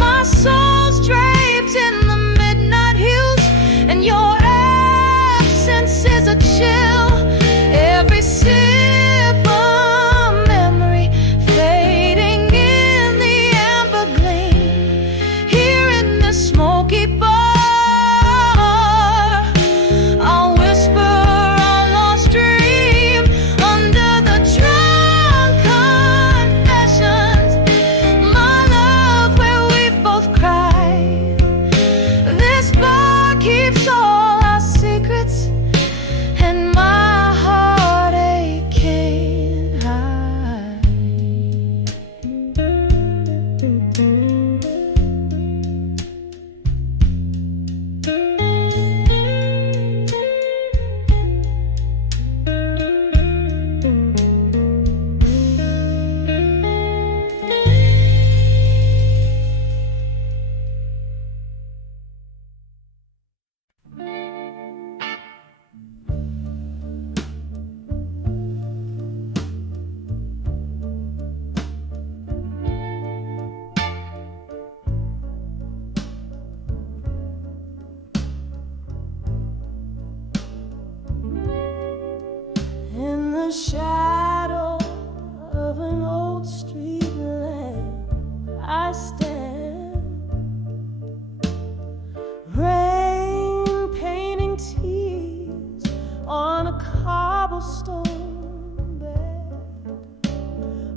my soul's draped in the midnight hues, and your absence is a chill. Every sip of memory fading in the amber gleam, here in the smoky bar. I'll whisper our lost dream under the drunk confessions, my love where we've both cried. This bar keeps all our secrets, and my heartache can't hide. In the shadow of an old street lamp, I stand, rain painting tears on a cobblestone bed.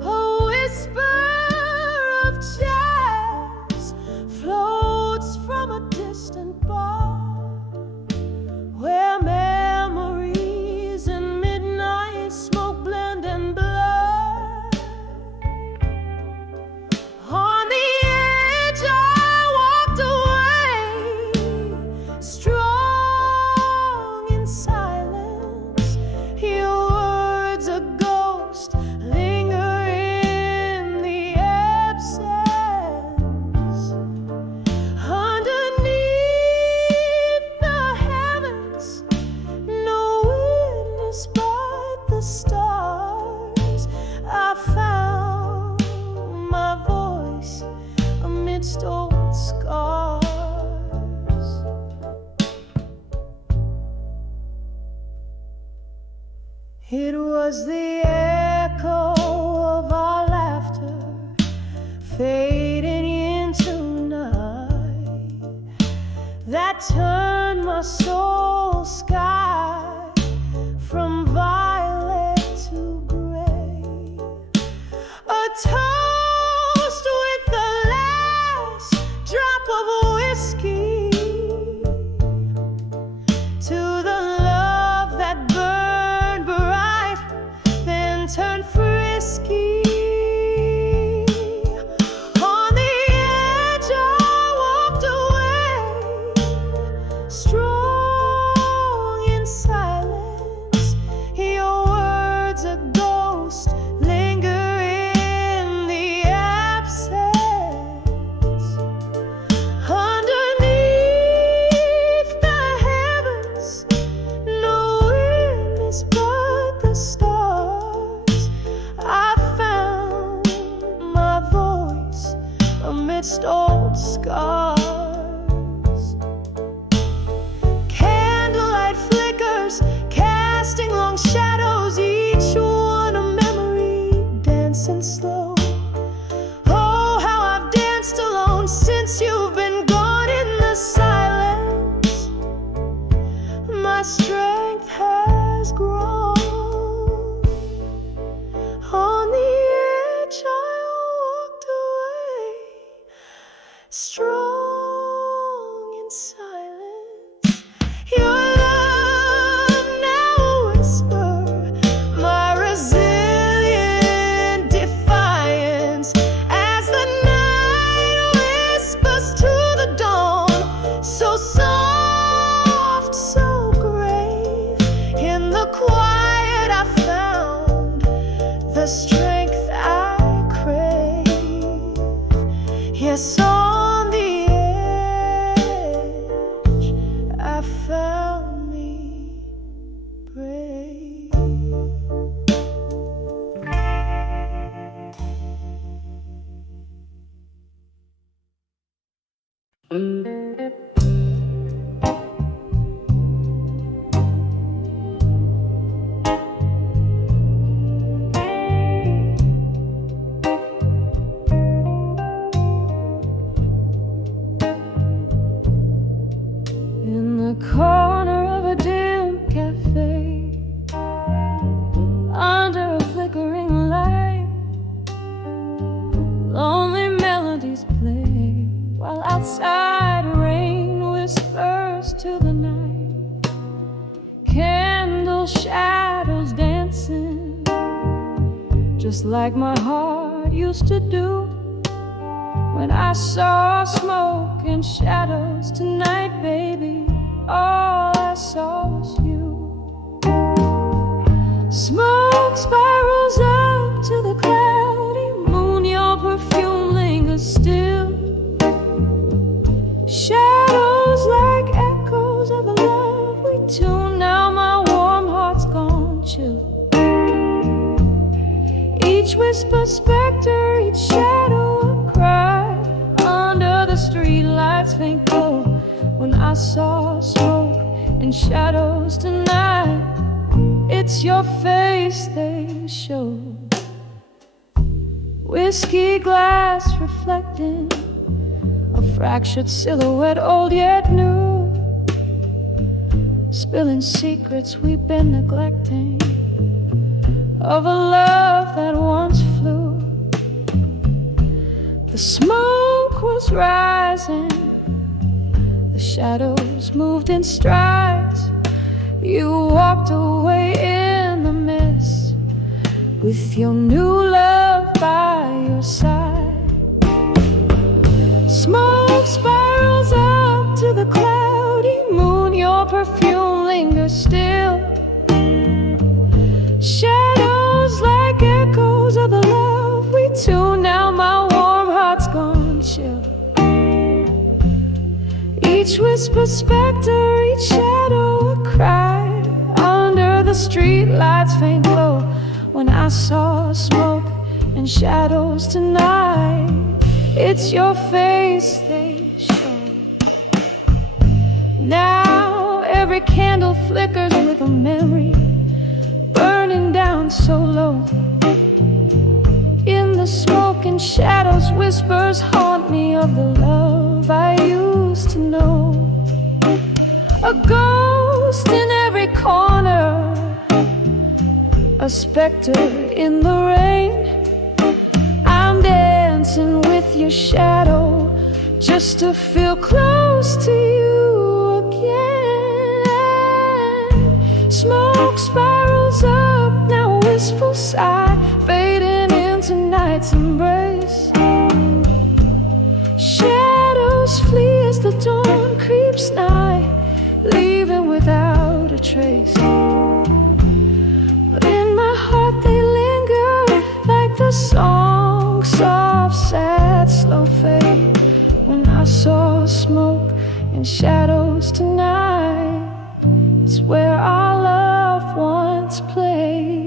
A whisper of jazz floats from a distant bar where memories and midnight smoke blend and blur. despite the stars, I found my voice amidst old scars. It was the echo of our laughter fading into night that turned my soul sky from violet to gray. A toast with the last drop of whiskey to the love that burned bright, then turned frisky. On the edge I walked away, strong in silence. Your words, a ghost, linger in the absence. Underneath the heavens, no witness but the stars. I found my voice amidst old scars. Candlelight flickers, casting long shadows, each one a memory dancing slow. Oh, how I've danced alone since you've been gone. In the silence, my strength has grown. On the edge I walked away, strong in silence. Your love now a whisper, my resilient defiance, as the night whispers to the dawn, so soft, so grave. In the quiet I found the strength I crave. Yes, on the edge I found me brave. In the corner of a dim cafe, under a flickering light, lonely melodies play, while outside rain whispers to the night. Candle shadows dancing, just like my heart used to do when I saw smoke and shadows. Tonight, baby, all I saw was you. Smoke spirals up to the cloudy moon, your perfume lingers still. Shadows like echoes of the love we tune. Now my warm heart's gone chill. Each whisper specter, each shadow a cry. Under the streetlights faint glow, when I saw smoke and shadows tonight, it's your face they show. Whiskey glass reflecting a fractured silhouette, old yet new, spilling secrets we've been neglecting, of a love that once flew. The smoke was rising, the shadows moved in strides. You walked away in the mist, with your new love by your side. Smoke spirals up to the cloudy moon, your perfume lingers still. Shadows like echoes of the love we tune. Now my warm heart's gone chill. Each whisper specter, each shadow a cry. Under the street lights faint glow. When I saw smoke and shadows tonight, it's your face they show. Now every candle flickers with a memory, burning down so low. In the smoke and shadows, whispers haunt me of the love I used to know. A ghost in every corner, a specter in the rain. I'm dancing with your shadow just to feel close to you again. Smoke spirals up, now a wistful sigh, fading into night's embrace. Shadows flee as the dawn creeps nigh, leaving without a trace. But in my heart they linger like the song, soft, sad, slow fade. When I saw smoke and shadows tonight, it's where our love once played.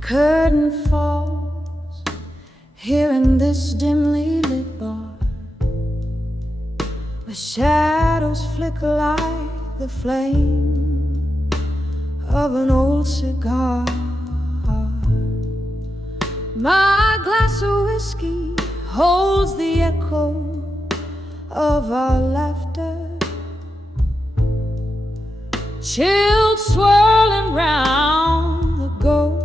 Curtain falls here in this dimly lit bar, where shadows flicker like the flame of an old cigar. My glass of whiskey holds the echo of our laughter, chilled swirling round the ghost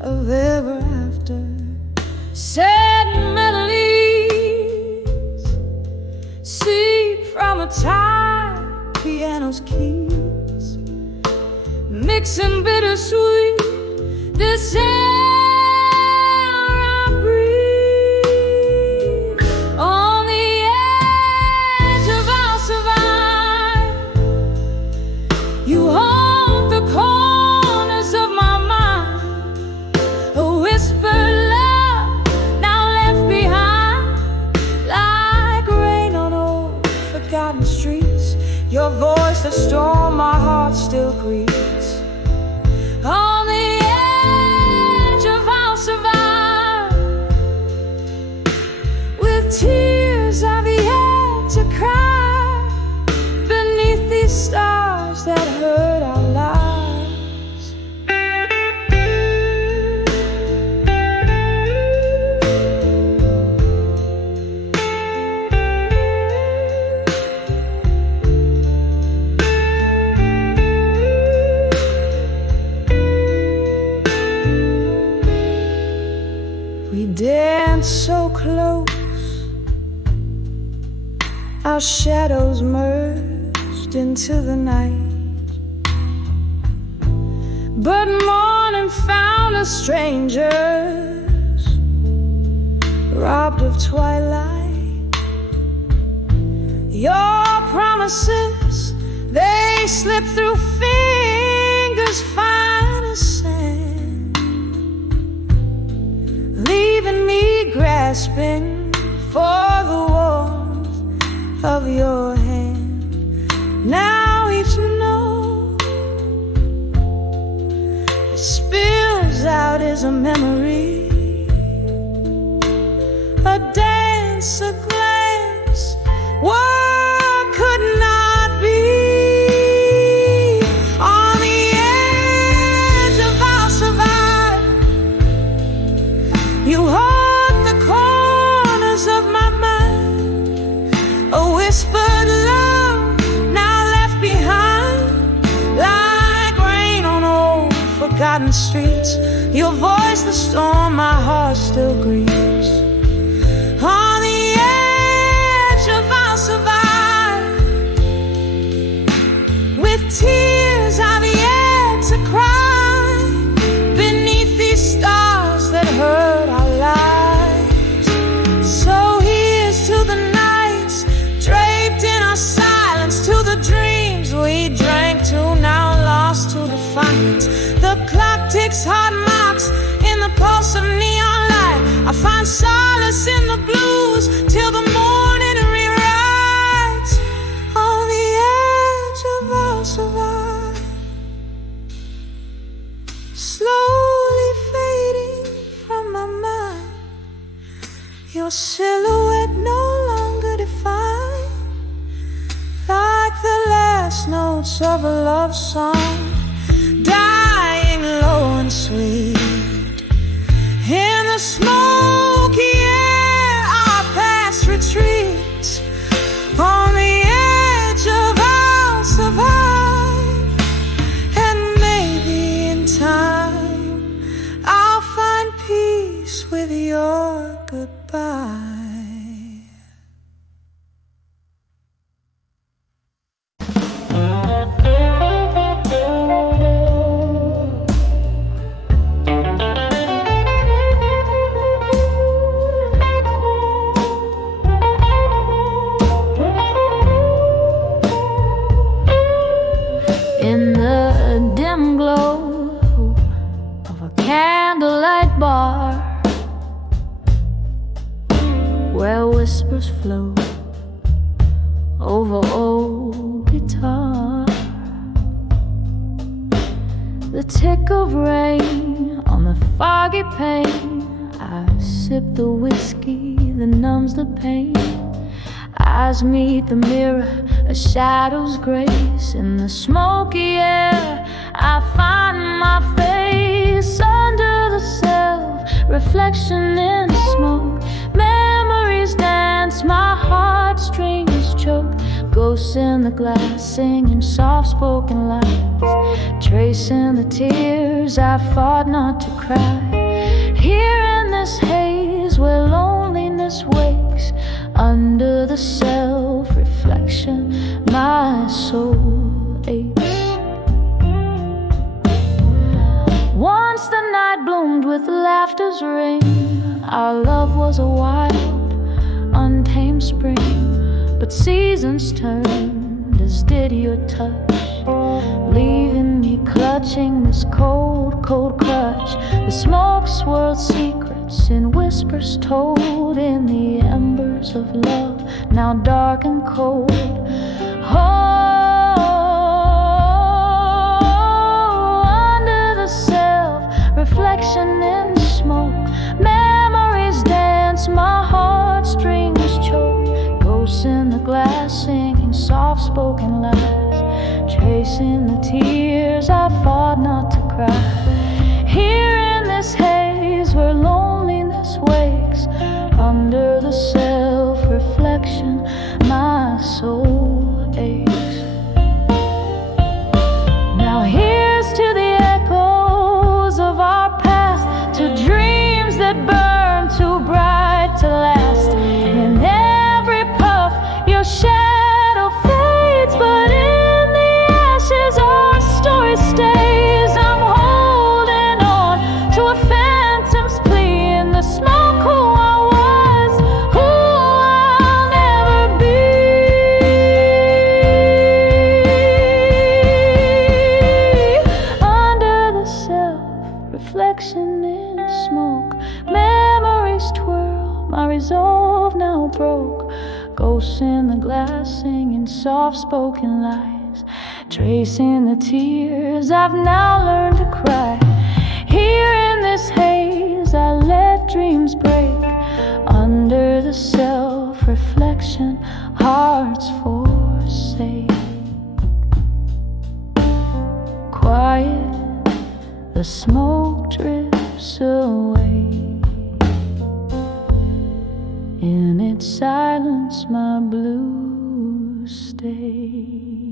of ever after. Sad melodies seep from a tired piano's keys, mixing bittersweet this air I breathe. On the edge of our survive, you haunt the corners of my mind. A whispered love now left behind, like rain on old forgotten streets. Your voice, the storm my heart still grieves. On the edge of our survive, with tears I've yet to cry, beneath these stars that hurt our lives. We danced so close, our shadows merged into the night. But morning found us strangers, robbed of twilight. Your promises, they slip through fingers fine as sand, leaving me grasping for the warmth of your hand. Now each note that spills out is a memory, a dance, a glance, what could not be. On the edge of our survive, you haunt the corners of my mind. A whispered love now left behind, like rain on old forgotten streets. Your voice, the storm my heart still grieves. On the edge of our survive, with tears I've yet These heart marks in the pulse of neon light. I find solace in the blues till the morning rewrites. On the edge of our survive, slowly fading from my mind. Your silhouette no longer defined, like the last notes of a love song, dying low and sweet. In the smoky air, our past retreats. On the edge of our survive, and maybe in time I'll find peace with your goodbye. In the dim glow of a candlelight bar, where whispers flow over old guitar, the tick of rain on the foggy pane, I sip the whiskey that numbs the pain. Eyes meet the mirror, a shadow's grace. In the smoky air, I find my face. Under the self-reflection in the smoke, memories dance, my heartstrings choke. Ghosts in the glass, singing soft-spoken lies, tracing the tears I fought not to cry. Here in this haze where loneliness wakes, under the self-reflection, my soul aches. Once the night bloomed with laughter's ring, our love was a wild, untamed spring. But seasons turned, as did your touch, leaving me clutching this cold, cold crutch. The smoke swirled secrets in whispers told in the embers of love, now dark and cold. Oh, under the self-reflection in the smoke, memories dance, my heartstrings choke. Ghosts in the glass, singing soft-spoken lies, tracing the tears I fought not to cry. Here in this haze where loneliness wakes, under the self-reflection, my soul aches. Now here's to the echoes of our past, to dreams that burn too bright to last. In every puff, your shadow fades, but in the ashes, our story stays. I'm holding on to a phantom's plea in the smoke. Who I was, who I'll never be. Under the self-reflection in smoke, memories twirl, my resolve now broke. Ghosts in the glass, singing soft-spoken lies, tracing the tears I've now learned to cry. Here in this haze, I let dreams break. Under the self-reflection, hearts forsake. Quiet, the smoke drifts away. In its silence, my blues stay.